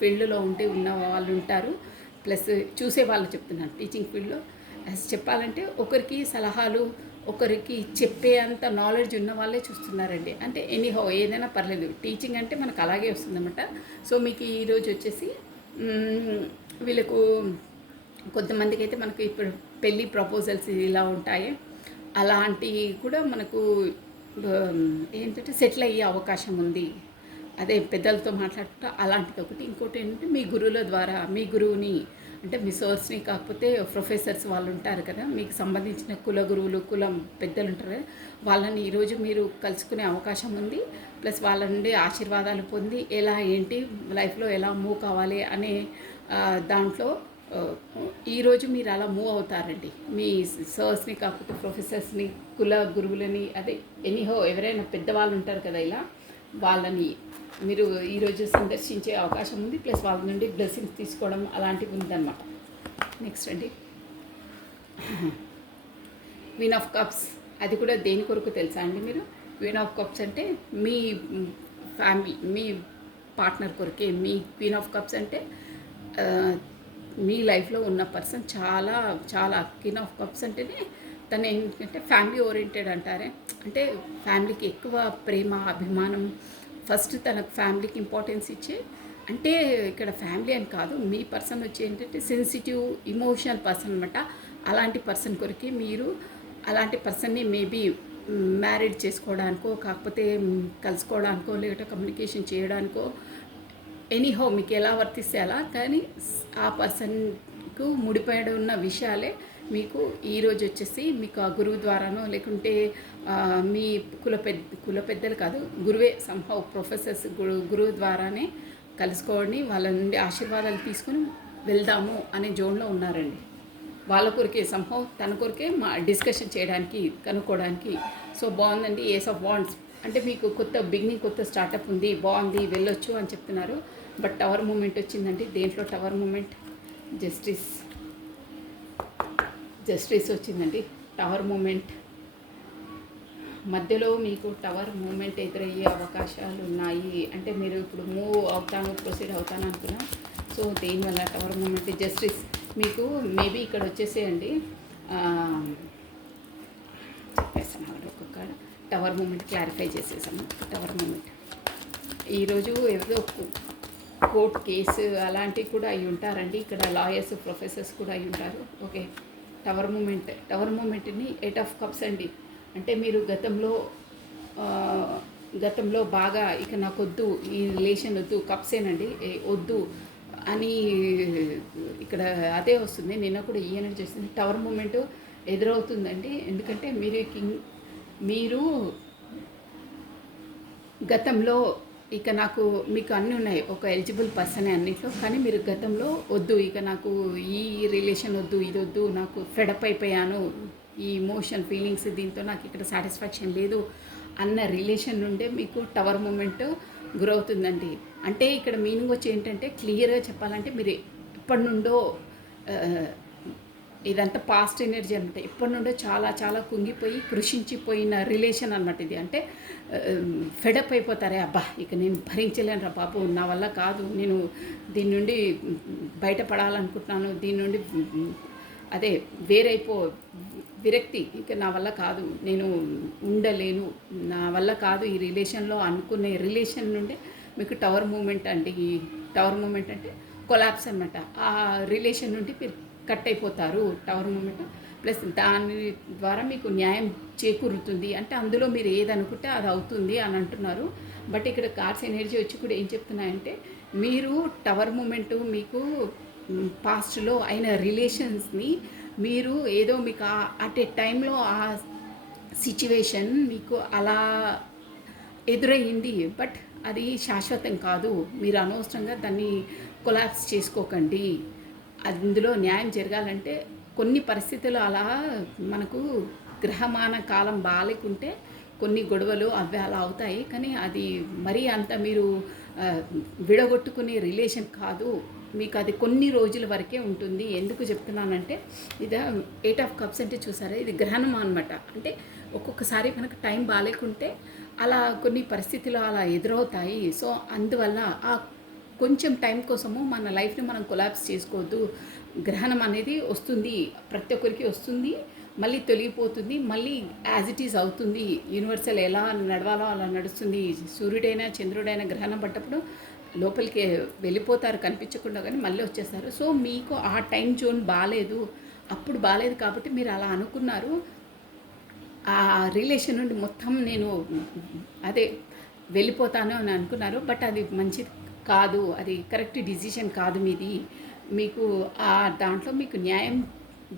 ఫీల్డ్లో ఉన్న వాళ్ళు ఉంటారు. ప్లస్ చూసే వాళ్ళు చెప్తున్నాను, టీచింగ్ ఫీల్డ్లో చెప్పాలంటే ఒకరికి సలహాలు, ఒకరికి చెప్పే అంత నాలెడ్జ్ ఉన్న వాళ్ళే చూస్తున్నారండి. అంటే ఎనీహౌ ఏదైనా పర్లేదు, టీచింగ్ అంటే మనకు అలాగే వస్తుందన్నమాట. సో మీకు ఈరోజు వచ్చేసి వీళ్ళకు కొంతమందికి అయితే మనకు ఇప్పుడు పెళ్ళి ప్రపోజల్స్ ఇలా ఉంటాయి, అలాంటివి కూడా మనకు ఏంటంటే సెటిల్ అయ్యే అవకాశం ఉంది. అదే పెద్దలతో మాట్లాడుకుంటా అలాంటిది ఒకటి. ఇంకోటి ఏంటంటే మీ గురువుల ద్వారా, మీ గురువుని అంటే మీ సోర్స్ని, కాకపోతే ప్రొఫెసర్స్ వాళ్ళు ఉంటారు కదా, మీకు సంబంధించిన కుల గురువులు, కులం పెద్దలు ఉంటారు కదా, వాళ్ళని ఈరోజు మీరు కలుసుకునే అవకాశం ఉంది. ప్లస్ వాళ్ళ నుండి ఆశీర్వాదాలు పొంది ఎలా ఏంటి లైఫ్లో ఎలా మూవ్ కావాలి అనే దాంట్లో ఈరోజు మీరు అలా మూవ్ అవుతారండి. మీ సర్స్ని, కాకపోతే ప్రొఫెసర్స్ని, కుల గురువులని, అదే ఎనీహో ఎవరైనా పెద్దవాళ్ళు ఉంటారు కదా, ఇలా వాళ్ళని మీరు ఈరోజు సందర్శించే అవకాశం ఉంది. ప్లస్ వాళ్ళ నుండి బ్లెస్సింగ్స్ తీసుకోవడం అలాంటివి ఉందన్నమాట. నెక్స్ట్ అండి, క్వీన్ ఆఫ్ కప్స్. అది కూడా దేని కొరకు తెలుసా అండి మీరు? క్వీన్ ఆఫ్ కప్స్ అంటే మీ ఫ్యామిలీ, మీ పార్ట్నర్ కొరకే. మీ క్వీన్ ఆఫ్ కప్స్ అంటే మీ లైఫ్లో ఉన్న పర్సన్ చాలా చాలా క్వీన్ ఆఫ్ కప్స్ అంటేనే తను ఏంటంటే ఫ్యామిలీ ఓరియంటెడ్ అంటారే, అంటే ఫ్యామిలీకి ఎక్కువ ప్రేమ, అభిమానం. ఫస్ట్ తనకు ఫ్యామిలీకి ఇంపార్టెన్స్ ఇచ్చే, అంటే ఇక్కడ ఫ్యామిలీ అని కాదు, మీ పర్సన్ వచ్చి ఏంటంటే సెన్సిటివ్, ఇమోషనల్ పర్సన్ అనమాట. అలాంటి పర్సన్ కొరికి మీరు అలాంటి పర్సన్ని మేబీ మ్యారేజ్ చేసుకోవడానికో, కాకపోతే కలుసుకోవడానికో, లేకపోతే కమ్యూనికేషన్ చేయడానికో, ఎనీహో మీకు ఎలా వర్తిస్తే అలా, కానీ ఆ పర్సన్కు ముడిపడి ఉన్న విషయాలే మీకు ఈరోజు వచ్చేసి మీకు ఆ గురువు ద్వారానో, లేకుంటే మీ కుల పెద్దలు కాదు, గురువే సంహౌ ప్రొఫెసర్స్ గురువు ద్వారానే కలుసుకోవని వాళ్ళ నుండి ఆశీర్వాదాలు తీసుకొని వెళ్దాము అనే జోన్లో ఉన్నారండి. వాళ్ళ కొరికే సంభవం తన కొరికే మా డిస్కషన్ చేయడానికి కనుక్కోవడానికి. సో బాగుందండి. ఏస్ ఆఫ్ వాండ్స్ అంటే మీకు కొత్త బిగినింగ్, కొత్త స్టార్టప్ ఉంది, బాగుంది, వెళ్ళొచ్చు అని చెప్తున్నారు. బట్ టవర్ మూమెంట్ వచ్చిందండి. దేంట్లో టవర్ మూమెంట్? జస్టిస్ వచ్చిందండి. టవర్ మూమెంట్ మధ్యలో మీకు టవర్ మూమెంట్ ఎదురయ్యే అవకాశాలు ఉన్నాయి. అంటే మీరు ఇప్పుడు మూవ్ అవుతాను, ప్రొసీడ్ అవుతాను అనుకున్నా. సో దేనివల్ల టవర్ మూమెంట్? జస్టిస్ మీకు మేబీ ఇక్కడ వచ్చేసేయండి. చెప్పేసాను ఒక్కొక్క టవర్ మూమెంట్ క్లారిఫై చేసేసాము. టవర్ మూమెంట్ ఈరోజు ఏదో కోర్ట్ కేసు అలాంటివి కూడా అయి ఉంటారండి. ఇక్కడ లాయర్స్, ప్రొఫెసర్స్ కూడా అయి ఉంటారు. ఓకే. టవర్ మూమెంట్ని 8 ఆఫ్ కప్స్ అండి. అంటే మీరు గతంలో బాగా ఇక నాకు వద్దు, ఈ రిలేషన్ వద్దు, కప్సేనండి వద్దు అని ఇక్కడ అదే వస్తుంది. నిన్న కూడా ఈ ఎనర్జీ వస్తుంది. టవర్ మూమెంట్ ఎదురవుతుందండి. ఎందుకంటే మీరు గతంలో ఇక మీకు అన్నీ ఉన్నాయి, ఒక ఎలిజిబుల్ పర్సనే అన్నిట్లో. కానీ మీరు గతంలో వద్దు, ఇక నాకు ఈ రిలేషన్ వద్దు, ఇది వద్దు, నాకు ఫెడప్ అయిపోయాను, ఈ ఇమోషన్ ఫీలింగ్స్ దీంతో నాకు ఇక్కడ సాటిస్ఫాక్షన్ లేదు అన్న రిలేషన్ నుండే మీకు టవర్ మూమెంట్ గురవుతుందండి. అంటే ఇక్కడ మీనింగ్ వచ్చి ఏంటంటే క్లియర్గా చెప్పాలంటే మీరు ఎప్పటి నుండో ఇదంతా పాస్ట్ ఎనర్జీ అనమాట. ఎప్పటి నుండో చాలా చాలా కుంగిపోయి కృషించిపోయిన రిలేషన్ అనమాట ఇది. అంటే ఫెడప్ అయిపోతారే, అబ్బా ఇక నేను భరించలేను రా బాబు, నా వల్ల కాదు, నేను దీని నుండి బయటపడాలనుకుంటున్నాను, దీని నుండి అదే విరక్తి, ఇక నా వల్ల కాదు, నేను ఉండలేను, నా వల్ల కాదు ఈ రిలేషన్లో అనుకునే రిలేషన్ నుండి మీకు టవర్ మూమెంట్ అండి. ఈ టవర్ మూమెంట్ అంటే కొలాప్స్ అనమాట. ఆ రిలేషన్ నుండి మీరు కట్ అయిపోతారు. టవర్ మూమెంట్ ప్లస్ దాని ద్వారా మీకు న్యాయం చేకూరుతుంది. అంటే అందులో మీరు ఏదనుకుంటే అది అవుతుంది అని అంటున్నారు. బట్ ఇక్కడ కార్డ్స్ ఎనర్జీ వచ్చి కూడా ఏం చెప్తున్నాయంటే మీరు టవర్ మూమెంట్ మీకు పాస్ట్లో అయిన రిలేషన్స్ని మీరు ఏదో మీకు అట్ ఏ టైంలో ఆ సిచ్యువేషన్ మీకు అలా ఎదురయ్యింది. బట్ అది శాశ్వతం కాదు. మీరు అనవసరంగా దాన్ని కొలాప్స్ చేసుకోకండి. అందులో న్యాయం జరగాలంటే కొన్ని పరిస్థితులు అలా మనకు గ్రహమాన కాలం బాగాలేకుంటే కొన్ని గొడవలు అవి అలా అవుతాయి. కానీ అది మరీ అంత మీరు విడగొట్టుకునే రిలేషన్ కాదు. మీకు అది కొన్ని రోజుల వరకే ఉంటుంది. ఎందుకు చెప్తున్నానంటే ఇది 8 ఆఫ్ కప్స్ అంటే చూసారా, ఇది గ్రహణం అనమాట. అంటే ఒక్కొక్కసారి మనకు టైం బాగాలేకుంటే అలా కొన్ని పరిస్థితులు అలా ఎదురవుతాయి. సో అందువల్ల ఆ కొంచెం టైం కోసము మన లైఫ్ని మనం కొలాప్స్ చేసుకోవద్దు. గ్రహణం అనేది వస్తుంది, ప్రతి ఒక్కరికి వస్తుంది, మళ్ళీ తొలగిపోతుంది, మళ్ళీ యాజ్ ఇట్ ఈజ్ అవుతుంది. యూనివర్సల్ ఎలా నడవాలో అలా నడుస్తుంది. సూర్యుడైనా చంద్రుడైనా గ్రహణం పడ్డప్పుడు లోపలికి వెళ్ళిపోతారు కనిపించకుండా, కానీ మళ్ళీ వచ్చేస్తారు. సో మీకు ఆ టైం జోన్ బాగాలేదు, అప్పుడు బాగాలేదు కాబట్టి మీరు అలా అనుకున్నారు. ఆ రిలేషన్ నుండి మొత్తం నేను అదే వెళ్ళిపోతాను అని అనుకున్నారు. బట్ అది మంచిది కాదు, అది కరెక్ట్ డిసిషన్ కాదు మీది. మీకు ఆ దాంట్లో మీకు న్యాయం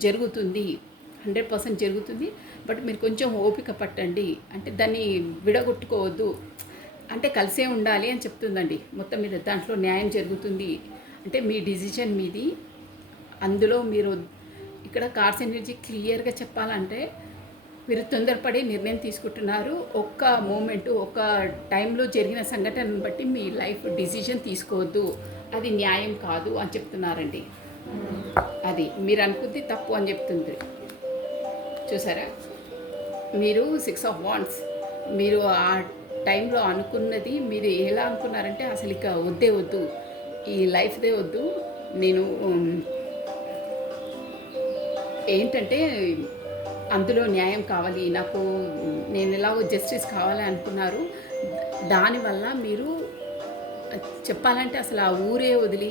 జరుగుతుంది, 100% జరుగుతుంది. బట్ మీరు కొంచెం ఓపిక పట్టండి. అంటే దాన్ని విడగొట్టుకోవద్దు, అంటే కలిసే ఉండాలి అని చెప్తుందండి. మొత్తం మీద దాంట్లో న్యాయం జరుగుతుంది. అంటే మీ డిసిషన్ మీది. అందులో మీరు ఇక్కడ కార్డ్స్ ఎనర్జీ క్లియర్గా చెప్పాలంటే మీరు తొందరపడి నిర్ణయం తీసుకుంటున్నారు. ఒక్క మూమెంట్, ఒక టైంలో జరిగిన సంఘటనను బట్టి మీ లైఫ్ డిసిషన్ తీసుకోవద్దు, అది న్యాయం కాదు అని చెప్తున్నారండి. అది మీరు అనుకుంది తప్పు అని చెప్తుంది. చూసారా, మీరు 6 ఆఫ్ వాండ్స్, మీరు ఆ టైంలో అనుకున్నది మీరు ఎలా అనుకున్నారంటే అసలు ఇక వద్దు, ఈ లైఫ్దే వద్దు, నేను ఏంటంటే అందులో న్యాయం కావాలి నాకు, నేను ఎలాగో జస్టిస్ కావాలి అనుకున్నారు. దానివల్ల మీరు చెప్పాలంటే అసలు ఆ ఊరే వదిలి,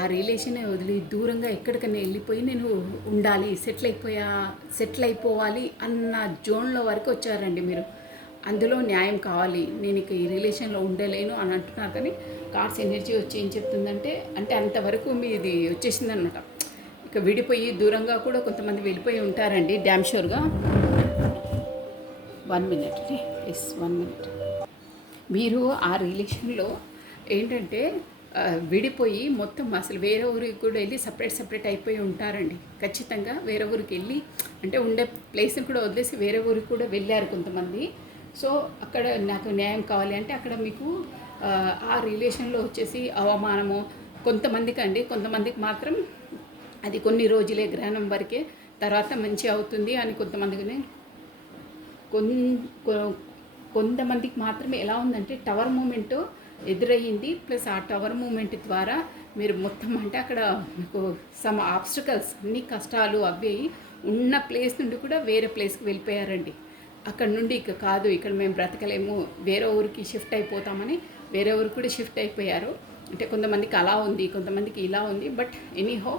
ఆ రిలేషనే వదిలి దూరంగా ఎక్కడికైనా వెళ్ళిపోయి నేను ఉండాలి, సెటిల్ అయిపోవాలి అన్న జోన్లో వరకు వచ్చారండి మీరు. అందులో న్యాయం కావాలి, నేను ఇక ఈ రిలేషన్లో ఉండలేను అని అంటున్నారు. కానీ కార్డ్స్ ఎనర్జీ వచ్చి ఏం చెప్తుందంటే అంటే అంతవరకు మీది వచ్చేసిందనమాట. ఇక విడిపోయి దూరంగా కూడా కొంతమంది వెళ్ళిపోయి ఉంటారండి, డ్యామ్ షూర్గా. 1 minute please, 1 minute. మీరు ఆ రిలేషన్లో ఏంటంటే విడిపోయి మొత్తం అసలు వేరే ఊరికి కూడా వెళ్ళి సపరేట్ అయిపోయి ఉంటారండి. ఖచ్చితంగా వేరే ఊరికి వెళ్ళి అంటే ఉండే ప్లేస్ని కూడా వదిలేసి వేరే ఊరికి కూడా వెళ్ళారు కొంతమంది. సో అక్కడ నాకు న్యాయం కావాలి అంటే అక్కడ మీకు ఆ రిలేషన్లో వచ్చేసి అవమానము కొంతమందికి మాత్రం అది కొన్ని రోజులే గ్రహణం వరకే, తర్వాత మంచి అవుతుంది అని కొంతమందికి కొంతమందికి మాత్రమే ఎలా ఉందంటే టవర్ మూమెంట్ ఎదురయ్యింది. ప్లస్ ఆ టవర్ మూమెంట్ ద్వారా మీరు మొత్తం అంటే అక్కడ మీకు సమ్ ఆబ్స్టికల్స్ అన్ని కష్టాలు అవి ఉన్న ప్లేస్ నుండి కూడా వేరే ప్లేస్కి వెళ్ళిపోయారండి. అక్కడ నుండి ఇక కాదు ఇక్కడ మేము బ్రతకలేము వేరే ఊరికి షిఫ్ట్ అయిపోతామని వేరే ఊరికి కూడా షిఫ్ట్ అయిపోయారు. అంటే కొంతమందికి అలా ఉంది, కొంతమందికి ఇలా ఉంది. బట్ ఎనీహో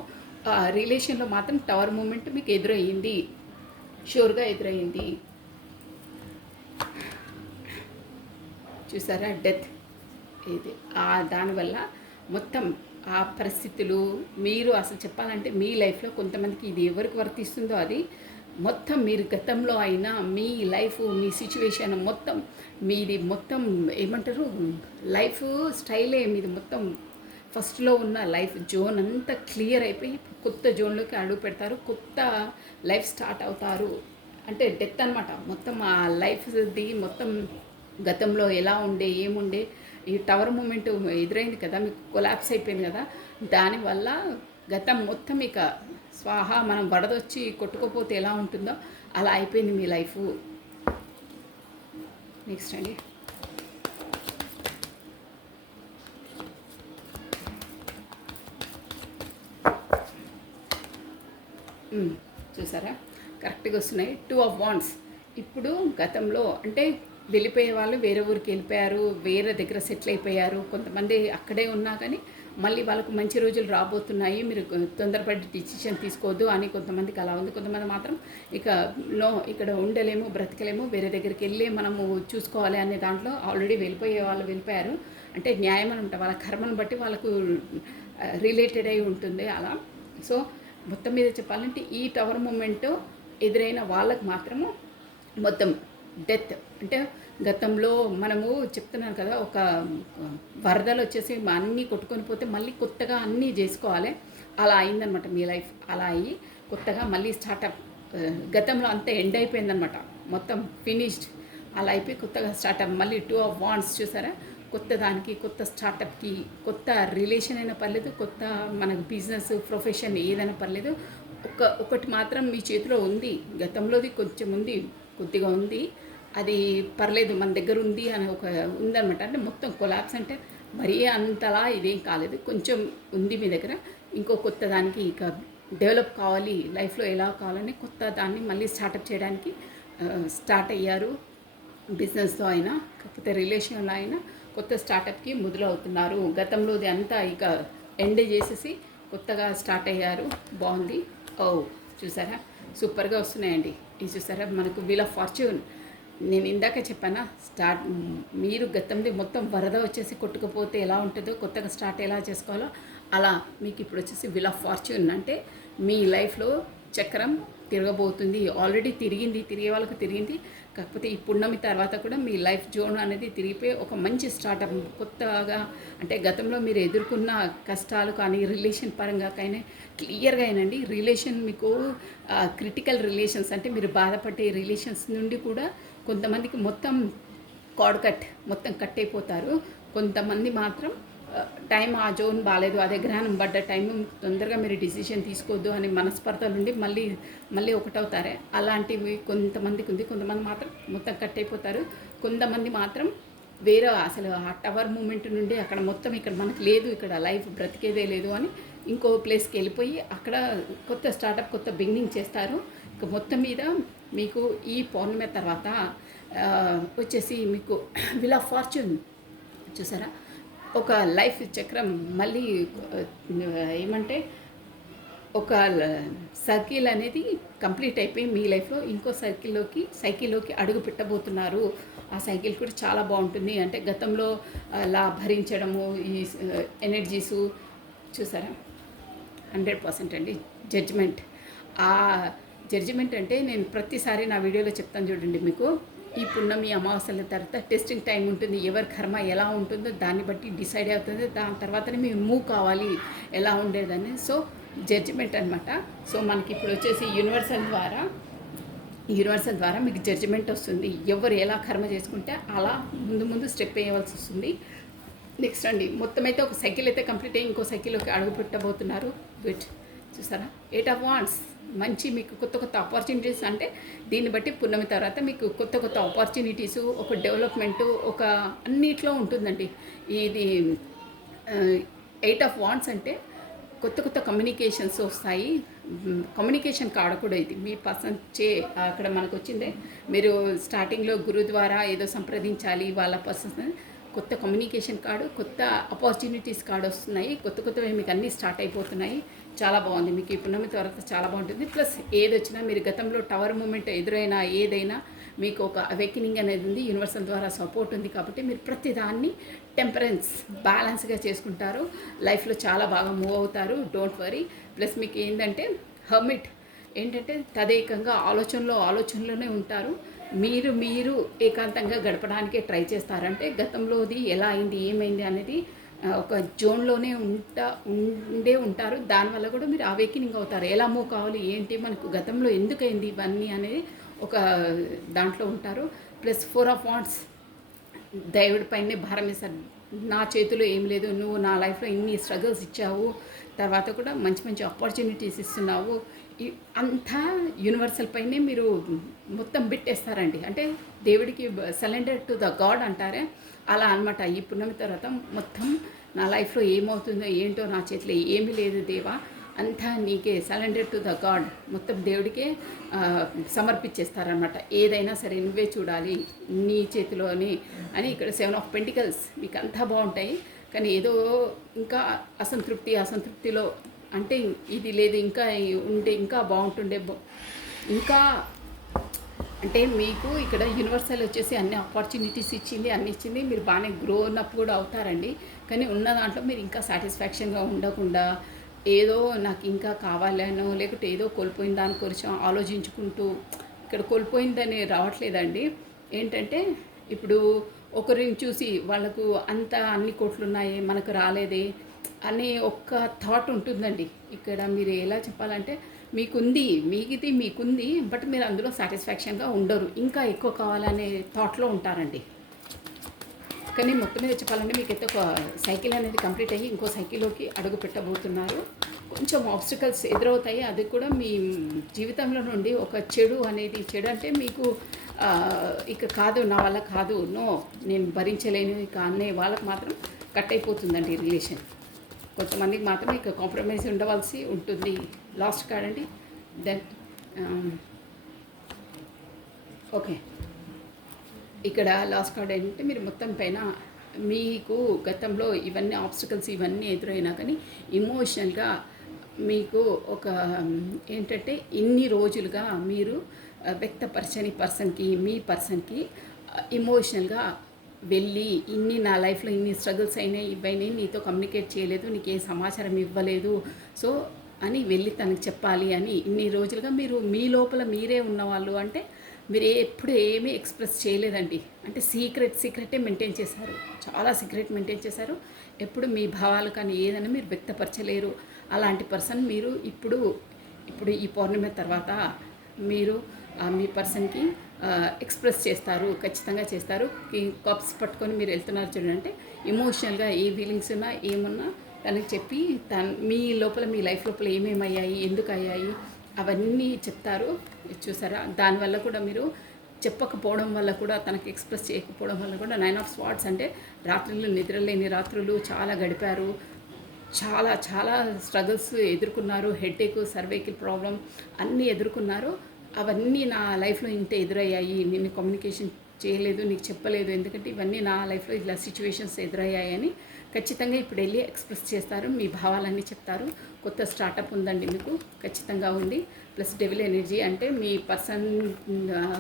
రిలేషన్లో మాత్రం టవర్ మూమెంట్ మీకు ఎదురయ్యింది, షూర్గా ఎదురయ్యింది. చూసారా డెత్ ఇది దానివల్ల మొత్తం ఆ పరిస్థితులు మీరు అసలు చెప్పాలంటే మీ లైఫ్లో కొంతమందికి ఇది ఎవరికి వర్తిస్తుందో అది మొత్తం మీరు గతంలో అయినా మీ లైఫ్ మీ సిచ్యువేషన్ మొత్తం మీది మొత్తం ఏమంటారు లైఫ్ స్టైలే మీది మొత్తం ఫస్ట్లో ఉన్న లైఫ్ జోన్ అంతా క్లియర్ అయిపోయి కొత్త జోన్లోకి అడుగు పెడతారు, కొత్త లైఫ్ స్టార్ట్ అవుతారు. అంటే డెత్ అనమాట. మొత్తం ఆ లైఫ్ది మొత్తం గతంలో ఎలా ఉండే ఏముండే ఈ టవర్ మూమెంట్ ఎదురైంది కదా, మీకు కొలాప్స్ అయిపోయింది కదా, దానివల్ల గతం మొత్తం ఇక స్వాహ. మనం వరదొచ్చి కొట్టుకోపోతే ఎలా ఉంటుందో అలా అయిపోయింది మీ లైఫ్. నెక్స్ట్ అండి, చూసారా కరెక్ట్గా వస్తున్నాయి. 2 of Wands. ఇప్పుడు గతంలో అంటే వెళ్ళిపోయే వాళ్ళు వేరే ఊరికి వెళ్ళిపోయారు, వేరే దగ్గర సెటిల్ అయిపోయారు. కొంతమంది అక్కడే ఉన్నా కానీ మళ్ళీ వాళ్ళకు మంచి రోజులు రాబోతున్నాయి, మీరు తొందరపడి డిసిషన్ తీసుకోవద్దు అని కొంతమందికి అలా ఉంది. కొంతమంది మాత్రం ఇక ఇక్కడ ఉండలేము బ్రతకలేము వేరే దగ్గరికి వెళ్ళి మనము చూసుకోవాలి అనే దాంట్లో ఆల్రెడీ వెళ్ళిపోయే వాళ్ళు వెళ్ళిపోయారు. అంటే న్యాయం అని ఉంటాం, వాళ్ళ కర్మను బట్టి వాళ్ళకు రిలేటెడ్ అయి ఉంటుంది అలా. సో మొత్తం మీద చెప్పాలంటే ఈ టవర్ మూమెంట్ ఎదురైన వాళ్ళకు మాత్రము మొత్తం డెత్ అంటే గతంలో మనము చెప్తున్నాను కదా, ఒక వరదలు వచ్చేసి అన్నీ కొట్టుకొని పోతే మళ్ళీ కొత్తగా అన్నీ చేసుకోవాలి, అలా అయిందనమాట మీ లైఫ్. అలా అయ్యి కొత్తగా మళ్ళీ స్టార్టప్, గతంలో అంతా ఎండ్ అయిపోయిందనమాట, మొత్తం ఫినిష్డ్. అలా అయిపోయి కొత్తగా స్టార్టప్ మళ్ళీ 2 of Wands చూసారా, కొత్త దానికి కొత్త స్టార్టప్కి కొత్త రిలేషన్ అయినా పర్లేదు, కొత్త మనకు బిజినెస్ ప్రొఫెషన్ ఏదైనా పర్లేదు. ఒకటి మాత్రం మీ చేతిలో ఉంది, గతంలోది కొంచెం ఉంది, కొద్దిగా ఉంది, అది పర్లేదు మన దగ్గర ఉంది అని ఒక ఉందన్నమాట. అంటే మొత్తం కొలాప్స్ అంటే మరీ అంతలా ఇదేం కాలేదు, కొంచెం ఉంది మీ దగ్గర. ఇంకో కొత్త దానికి ఇక డెవలప్ కావాలి లైఫ్లో ఎలా కావాలని కొత్త దాన్ని మళ్ళీ స్టార్టప్ చేయడానికి స్టార్ట్ అయ్యారు. బిజినెస్లో అయినా కాకపోతే రిలేషన్లో అయినా కొత్త స్టార్టప్కి మొదలవుతున్నారు. గతంలోది అంతా ఇక ఎండ్ చేసేసి కొత్తగా స్టార్ట్ అయ్యారు. బాగుంది. చూసారా సూపర్గా వస్తున్నాయండి. ఇది చూసారా మనకు వీల్ ఆఫ్ ఫార్చ్యూన్. నేను ఇందాక చెప్పానా మీరు గతంది మొత్తం వరద వచ్చేసి కొట్టుకుపోతే ఎలా ఉంటుందో కొత్తగా స్టార్ట్ ఎలా చేసుకోవాలో అలా మీకు ఇప్పుడు వచ్చేసి వీల్ ఆఫ్ ఫార్చ్యూన్. అంటే మీ లైఫ్లో చక్రం తిరగబోతుంది, ఆల్రెడీ తిరిగే వాళ్ళకు తిరిగింది. కాకపోతే ఈ పున్నమి తర్వాత కూడా మీ లైఫ్ జోన్ అనేది తిరిగిపోయి ఒక మంచి స్టార్టప్ కొత్తగా, అంటే గతంలో మీరు ఎదుర్కొన్న కష్టాలు కానీ రిలేషన్ పరంగా కానీ క్లియర్గా అయినండి. రిలేషన్ మీకు క్రిటికల్ రిలేషన్స్ అంటే మీరు బాధపడే రిలేషన్స్ నుండి కూడా కొంతమందికి మొత్తం మొత్తం కట్ అయిపోతారు. కొంతమంది మాత్రం టైం ఆ జోన్ బాగాలేదు, అదే గ్రహణం పడ్డ టైం తొందరగా మీరు డిసిషన్ తీసుకోవద్దు అని మనస్పర్ధ నుండి మళ్ళీ ఒకటవుతారే, అలాంటివి కొంతమందికి ఉంది. కొంతమంది మాత్రం మొత్తం కట్ అయిపోతారు. కొంతమంది మాత్రం వేరే అసలు ఆ టవర్ మూమెంట్ నుండి అక్కడ మొత్తం ఇక్కడ మనకు లేదు, ఇక్కడ లైఫ్ బ్రతికేదే లేదు అని ఇంకో ప్లేస్కి వెళ్ళిపోయి అక్కడ కొత్త స్టార్టప్ కొత్త బిగినింగ్ చేస్తారు. ఇక మొత్తం మీద మీకు ఈ పౌర్ణమి తర్వాత వచ్చేసి మీకు వీల్ ఆఫ్ ఫార్చ్యూన్ చూసారా, ఒక లైఫ్ చక్రం మళ్ళీ ఏమంటే ఒక సర్కిల్ అనేది కంప్లీట్ అయిపోయి మీ లైఫ్లో ఇంకో సైకిల్లోకి అడుగు పెట్టబోతున్నారు. ఆ సైకిల్ కూడా చాలా బాగుంటుంది. అంటే గతంలో అలా భరించడము ఈ ఎనర్జీసు చూసారా 100% అండి. జడ్జిమెంట్ అంటే నేను ప్రతిసారి నా వీడియోలో చెప్తాను చూడండి, మీకు ఈ పున్నమి అమావాస్యల తర్వాత టెస్టింగ్ టైం ఉంటుంది. ఎవరి కర్మ ఎలా ఉంటుందో దాన్ని బట్టి డిసైడ్ అవుతుంది. దాని తర్వాతనే మేము మూవ్ కావాలి ఎలా ఉండేదని. సో జడ్జిమెంట్ అనమాట. సో మనకి ఇప్పుడు వచ్చేసి యూనివర్సల్ ద్వారా మీకు జడ్జిమెంట్ వస్తుంది. ఎవరు ఎలా కర్మ చేసుకుంటే అలా ముందు స్టెప్ వేయవలసి వస్తుంది. నెక్స్ట్ అండి, మొత్తం అయితే ఒక సైకిల్ అయితే కంప్లీట్ అయ్యి ఇంకో సైకిల్లోకి అడుగు పెట్టబోతున్నారు. గుడ్. చూసారా, 8 of Wands మంచి మీకు కొత్త ఆపర్చునిటీస్. అంటే దీన్ని బట్టి పున్నమి తర్వాత మీకు కొత్త ఆపర్చునిటీసు, ఒక డెవలప్మెంటు, ఒక అన్నిట్లో ఉంటుందండి. ఇది 8 of Wands అంటే కొత్త కమ్యూనికేషన్స్ వస్తాయి. కమ్యూనికేషన్ కార్డు కూడా ఇది మీ పర్సన్ అక్కడ మనకు వచ్చిందే. మీరు స్టార్టింగ్లో గురువు ద్వారా ఏదో సంప్రదించాలి వాళ్ళ పర్సన్. కొత్త కమ్యూనికేషన్ కార్డు, కొత్త ఆపర్చునిటీస్ కార్డు వస్తున్నాయి. కొత్తవి మీకు అన్నీ స్టార్ట్ అయిపోతున్నాయి. చాలా బాగుంది మీకు ఈ పున్నమి తర్వాత చాలా బాగుంటుంది. ప్లస్ ఏదొచ్చినా మీరు గతంలో టవర్ మూమెంట్ ఎదురైనా ఏదైనా మీకు ఒక అవేకినింగ్ అనేది ఉంది. యూనివర్సల్ ద్వారా సపోర్ట్ ఉంది కాబట్టి మీరు ప్రతిదాన్ని టెంపరెన్స్ బ్యాలెన్స్గా చేసుకుంటారు. లైఫ్లో చాలా బాగా మూవ్ అవుతారు. Don't worry. ప్లస్ మీకు ఏంటంటే హర్మిట్ ఏంటంటే తదేకంగా ఆలోచనలోనే ఉంటారు. మీరు ఏకాంతంగా గడపడానికే ట్రై చేస్తారంటే గతంలోది ఎలా అయింది ఏమైంది అనేది ఒక జోన్లోనే ఉండే ఉంటారు. దానివల్ల కూడా మీరు అవేకినింగ్ అవుతారు. ఎలా మూవ్ కావాలి ఏంటి మనకు గతంలో ఎందుకైంది ఇవన్నీ అనేది ఒక దాంట్లో ఉంటారు. ప్లస్ 4 of Wands దేవుడి పైనే భారం వేశారు. నా చేతిలో ఏం లేదు, నువ్వు నా లైఫ్లో ఇన్ని స్ట్రగుల్స్ ఇచ్చావు, తర్వాత కూడా మంచి ఆపర్చునిటీస్ ఇస్తున్నావు, అంతా యూనివర్సల్ పైనే మీరు మొత్తం పెట్టేస్తారండి. అంటే దేవుడికి సరెండర్ టు ద గాడ్ అంటారే అలా అనమాట. ఈ పున్నమి తర్వాత మొత్తం నా లైఫ్లో ఏమవుతుందో ఏంటో నా చేతిలో ఏమీ లేదు దేవా, అంతా నీకే, సరెండర్ టు ద గాడ్, మొత్తం దేవుడికే సమర్పించేస్తారనమాట. ఏదైనా సరే నువ్వే చూడాలి నీ చేతిలోని అని. ఇక్కడ 7 of Pentacles మీకు అంతా బాగుంటాయి. కానీ ఏదో ఇంకా అసంతృప్తిలో అంటే ఇది లేదు ఇంకా ఉంటే ఇంకా బాగుంటుండే, ఇంకా అంటే మీకు ఇక్కడ యూనివర్సల్ వచ్చేసి అన్ని ఆపర్చునిటీస్ ఇచ్చింది, అన్ని ఇచ్చింది. మీరు బాగానే గ్రో అప్ కూడా అవుతారండి. కానీ ఉన్న దాంట్లో మీరు ఇంకా సాటిస్ఫాక్షన్గా ఉండకుండా ఏదో నాకు ఇంకా కావాలనో లేకపోతే ఏదో కోల్పోయిన దాని గురించి ఆలోచించుకుంటూ ఇక్కడ కోల్పోయిందని రావట్లేదండి. ఏంటంటే ఇప్పుడు ఒకరిని చూసి వాళ్ళకు అన్ని కోట్లు ఉన్నాయి మనకు రాలేదే అనే ఒక్క థాట్ ఉంటుందండి. ఇక్కడ మీరు ఎలా చెప్పాలంటే మీకుంది బట్ మీరు అందులో సాటిస్ఫాక్షన్గా ఉండరు, ఇంకా ఎక్కువ కావాలనే థాట్లో ఉంటారండి. కానీ మొత్తం మీద చెప్పాలంటే మీకైతే ఒక సైకిల్ అనేది కంప్లీట్ అయ్యి ఇంకో సైకిల్లోకి అడుగు పెట్టబోతున్నారు. కొంచెం ఆబ్స్టికల్స్ ఎదురవుతాయి. అది కూడా మీ జీవితంలో నుండి ఒక చెడు అంటే మీకు ఇక కాదు, నా వల్ల కాదు, నో నేను భరించలేను ఇక అనే వాళ్ళకి మాత్రం కట్ అయిపోతుందండి రిలేషన్. కొంతమందికి మాత్రం ఇక కాంప్రమైజ్ ఉండవలసి ఉంటుంది. లాస్ట్ కార్డ్ అండి. దెన్ ఓకే, ఇక్కడ లాస్ట్ కార్డ్ ఏంటంటే మీరు మొత్తం పైన మీకు గతంలో ఇవన్నీ ఆబ్స్టికల్స్ ఇవన్నీ ఎదురైనా కానీ ఎమోషనల్గా మీకు ఒక ఏంటంటే ఇన్ని రోజులుగా మీరు వ్యక్తపరచని మీ పర్సన్కి ఎమోషనల్గా వెళ్ళి ఇన్ని నా లైఫ్లో ఇన్ని స్ట్రగుల్స్ అయినాయి ఇవన్నీ నీతో కమ్యూనికేట్ చేయలేదు, నీకేం సమాచారం ఇవ్వలేదు, సో అని వెళ్ళి తనకి చెప్పాలి అని ఇన్ని రోజులుగా మీరు మీ లోపల మీరే ఉన్నవాళ్ళు. అంటే మీరు ఎప్పుడు ఏమీ ఎక్స్ప్రెస్ చేయలేదండి. అంటే సీక్రెటే మెయింటైన్ చేశారు, చాలా సీక్రెట్ మెయింటైన్ చేశారు. ఎప్పుడు మీ భావాలు కానీ ఏదైనా మీరు వ్యక్తపరచలేరు. అలాంటి పర్సన్ మీరు ఇప్పుడు ఈ పౌర్ణమి తర్వాత మీరు మీ పర్సన్కి ఎక్స్ప్రెస్ చేస్తారు, ఖచ్చితంగా చేస్తారు. కప్స్ పట్టుకొని మీరు వెళ్తున్నారు చూడండి. అంటే ఎమోషనల్గా ఏ ఫీలింగ్స్ ఉన్నా ఏమున్నా తనకి చెప్పి మీ లైఫ్ లోపల ఏమేమి అయ్యాయి, ఎందుకు అయ్యాయి అవన్నీ చెప్తారు. చూసారా, దానివల్ల కూడా మీరు చెప్పకపోవడం వల్ల కూడా తనకి ఎక్స్ప్రెస్ చేయకపోవడం వల్ల కూడా 9 of Swords అంటే రాత్రులు నిద్రలేని రాత్రులు చాలా గడిపారు, చాలా స్ట్రగుల్స్ ఎదుర్కొన్నారు. హెడేక్, సర్వైకల్ ప్రాబ్లం అన్నీ ఎదుర్కొన్నారు. అవన్నీ నా లైఫ్లో ఇంత ఎదురయ్యాయి, నేను కమ్యూనికేషన్ చేయలేదు, నీకు చెప్పలేదు, ఎందుకంటే ఇవన్నీ నా లైఫ్లో ఇలా సిచ్యువేషన్స్ ఎదురయ్యాయని ఖచ్చితంగా ఇప్పుడు వెళ్ళి ఎక్స్ప్రెస్ చేస్తారు. మీ భావాలన్నీ చెప్తారు. కొత్త స్టార్టప్ ఉందండి మీకు, ఖచ్చితంగా ఉంది. ప్లస్ డెవిల్ ఎనర్జీ అంటే మీ పర్సన్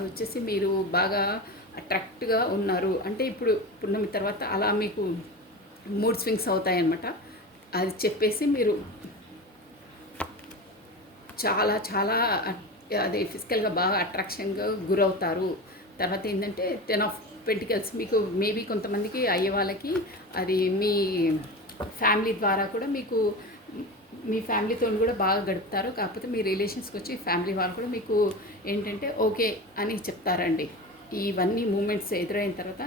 వచ్చేసి మీరు బాగా అట్రాక్ట్గా ఉన్నారు. అంటే ఇప్పుడు పున్నమి తర్వాత అలా మీకు మూడ్ స్వింగ్స్ అవుతాయన్నమాట. అది చెప్పేసి మీరు చాలా అదే ఫిజికల్గా బాగా అట్రాక్షన్గా గురవుతారు. తర్వాత ఏంటంటే 10 of Pentacles మీకు మేబీ కొంతమందికి అయ్యే వాళ్ళకి అది మీ ఫ్యామిలీ ద్వారా కూడా మీకు మీ ఫ్యామిలీతో కూడా బాగా గడుపుతారు. కాకపోతే మీ రిలేషన్స్కి వచ్చి ఫ్యామిలీ వాళ్ళు కూడా మీకు ఏంటంటే ఓకే అని చెప్తారండి. ఇవన్నీ మూమెంట్స్ ఎదురైన తర్వాత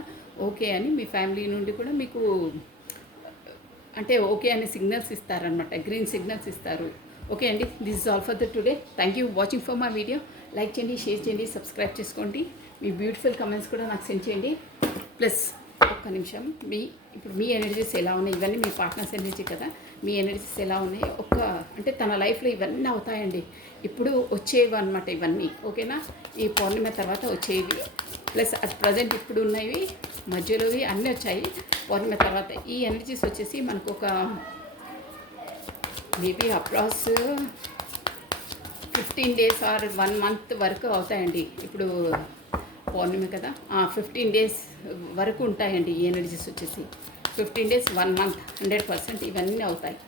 ఓకే అని మీ ఫ్యామిలీ నుండి కూడా మీకు అంటే ఓకే అనే సిగ్నల్స్ ఇస్తారనమాట, గ్రీన్ సిగ్నల్స్ ఇస్తారు. ఓకే అండి, this is all for the today. Thank you watching for my video. Like చేయండి, షేర్ చేయండి, సబ్స్క్రైబ్ చేసుకోండి. మీ బ్యూటిఫుల్ కమెంట్స్ కూడా నాకు సెండ్ చేయండి. ప్లస్ ఒక్క నిమిషం, ఇప్పుడు మీ ఎనర్జీస్ ఎలా ఉన్నాయి, ఇవన్నీ మీ పార్ట్నర్స్ ఎనర్జీ కదా, మీ ఎనర్జీస్ ఎలా ఉన్నాయి అంటే తన లైఫ్లో ఇవన్నీ అవుతాయండి. ఇప్పుడు వచ్చేవి అనమాట ఇవన్నీ. ఓకేనా, ఈ పౌర్ణిమ తర్వాత వచ్చేవి ప్లస్ అట్ ప్రజెంట్ ఇప్పుడు ఉన్నవి మధ్యలోవి అన్నీ వచ్చాయి. పౌర్ణిమ తర్వాత ఈ ఎనర్జీస్ వచ్చేసి మనకు ఒక maybe approx 15 days or 1 month వరకు అవుతాయండి. ఇప్పుడు పౌర్ణిమ కదా, 15 days వరకు ఉంటాయండి ఈ ఎనర్జీస్ వచ్చేసి. 15 days 1 month 100% ఇవన్నీ అవుతాయి.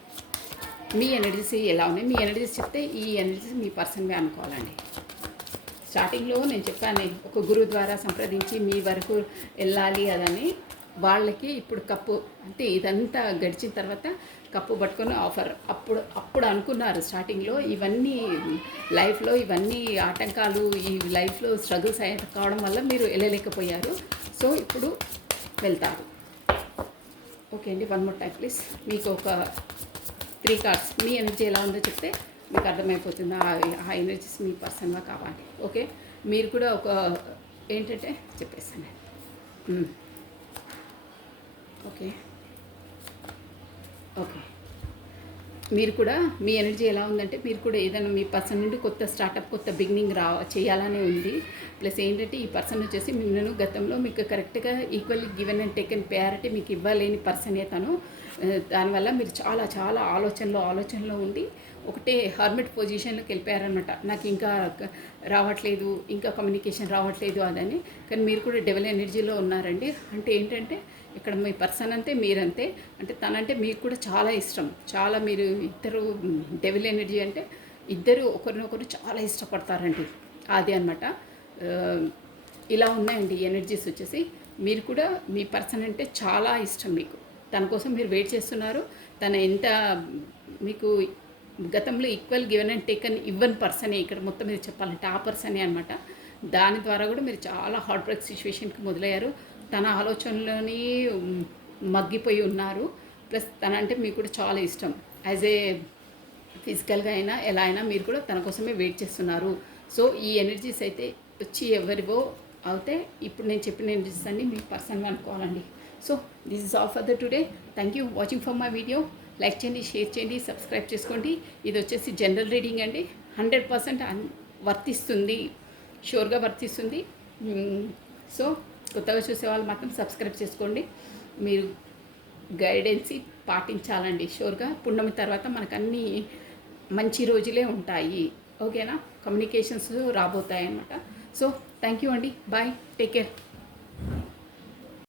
మీ ఎనర్జీస్ ఎలా ఉన్నాయి, మీ ఎనర్జీస్ చెప్తే ఈ ఎనర్జీస్ మీ పర్సన్వే అనుకోవాలండి. స్టార్టింగ్లో నేను చెప్పాను, ఒక గురువు ద్వారా సంప్రదించి మీ వరకు వెళ్ళాలి అదని. వాళ్ళకి ఇప్పుడు కప్పు అంటే ఇదంతా గడిచిన తర్వాత కప్పు పట్టుకొని ఆఫర్ అప్పుడు అనుకున్నారు స్టార్టింగ్లో. ఇవన్నీ లైఫ్లో ఇవన్నీ ఆటంకాలు, ఈ లైఫ్లో స్ట్రగుల్స్ కావడం వల్ల మీరు వెళ్ళలేకపోయారు. సో ఇప్పుడు వెళ్తారు. ఓకే అండి, 1 more time ప్లీజ్. మీకు ఒక 3 cards మీ ఎనర్జీ ఎలా ఉందో చెప్తే మీకు అర్థమైపోతుంది ఆ ఎనర్జీస్ మీ పర్సన్గా కావాలి. ఓకే, మీరు కూడా ఒక ఏంటంటే చెప్పేస్తాను. ఓకే ఓకే, మీరు కూడా మీ ఎనర్జీ ఎలా ఉందంటే మీరు కూడా ఏదైనా మీ పర్సన్ నుండి కొత్త స్టార్టప్, కొత్త బిగినింగ్ చేయాలనే ఉంది. ప్లస్ ఏంటంటే ఈ పర్సన్ వచ్చేసి మిమ్మల్ని గతంలో మీకు కరెక్ట్గా equally given and taken priority మీకు ఇవ్వలేని పర్సనే తను. దానివల్ల మీరు చాలా చాలా ఆలోచనలో ఉండి ఒకటే హర్మిట్ పొజిషన్లోకి వెళ్ళిపోయారనమాట. నాకు ఇంకా రావట్లేదు, ఇంకా కమ్యూనికేషన్ రావట్లేదు అదని. కానీ మీరు కూడా డెవల్ ఎనర్జీలో ఉన్నారండి. అంటే ఏంటంటే ఇక్కడ మీ పర్సన్ అంతే, మీరంతే. అంటే తనంటే మీకు కూడా చాలా ఇష్టం. చాలా మీరు ఇద్దరు డెవల్ ఎనర్జీ అంటే ఇద్దరు ఒకరినొకరు చాలా ఇష్టపడతారండి. అది అనమాట. ఇలా ఉన్నాయండి ఎనర్జీస్ వచ్చేసి. మీరు కూడా మీ పర్సన్ అంటే చాలా ఇష్టం మీకు. తన కోసం మీరు వెయిట్ చేస్తున్నారు. తన ఎంత మీకు గతంలో ఈక్వల్ గివెన్ అండ్ టేకన్ ఇవ్వని పర్సనే ఇక్కడ మొత్తం మీద చెప్పాలంటే ఆ పర్సనే అనమాట. దాని ద్వారా కూడా మీరు చాలా హార్ట్ బ్రేక్ సిచ్యువేషన్కి మొదలయ్యారు. తన ఆలోచనలోని మగ్గిపోయి ఉన్నారు. ప్లస్ తన అంటే మీకు కూడా చాలా ఇష్టం. యాజ్ ఏ ఫిజికల్గా అయినా ఎలా అయినా మీరు కూడా తన కోసమే వెయిట్ చేస్తున్నారు. సో ఈ ఎనర్జీస్ అయితే వచ్చి ఎవరివో అవుతే ఇప్పుడు నేను చెప్పిన ఎనర్జీస్ అన్నీ మీ పర్సన్గా అనుకోవాలండి. So this is all for the today. Thank you watching for my video. Like చేయండి, షేర్ చేయండి, సబ్స్క్రైబ్ చేసుకోండి. ఇది వచ్చేసి జనరల్ రీడింగ్ అండి. 100% వర్తిస్తుంది, షూర్గా వర్తిస్తుంది. సో కొత్తగా చూసే వాళ్ళు మాత్రం సబ్స్క్రైబ్ చేసుకోండి. మీరు గైడెన్సీ పాటించాలండి షూర్గా. పున్నమి తర్వాత మనకు అన్నీ మంచి రోజులే ఉంటాయి. ఓకేనా, కమ్యూనికేషన్స్ రాబోతాయి అన్నమాట. సో థ్యాంక్ యూ అండి, బాయ్, టేక్ కేర్.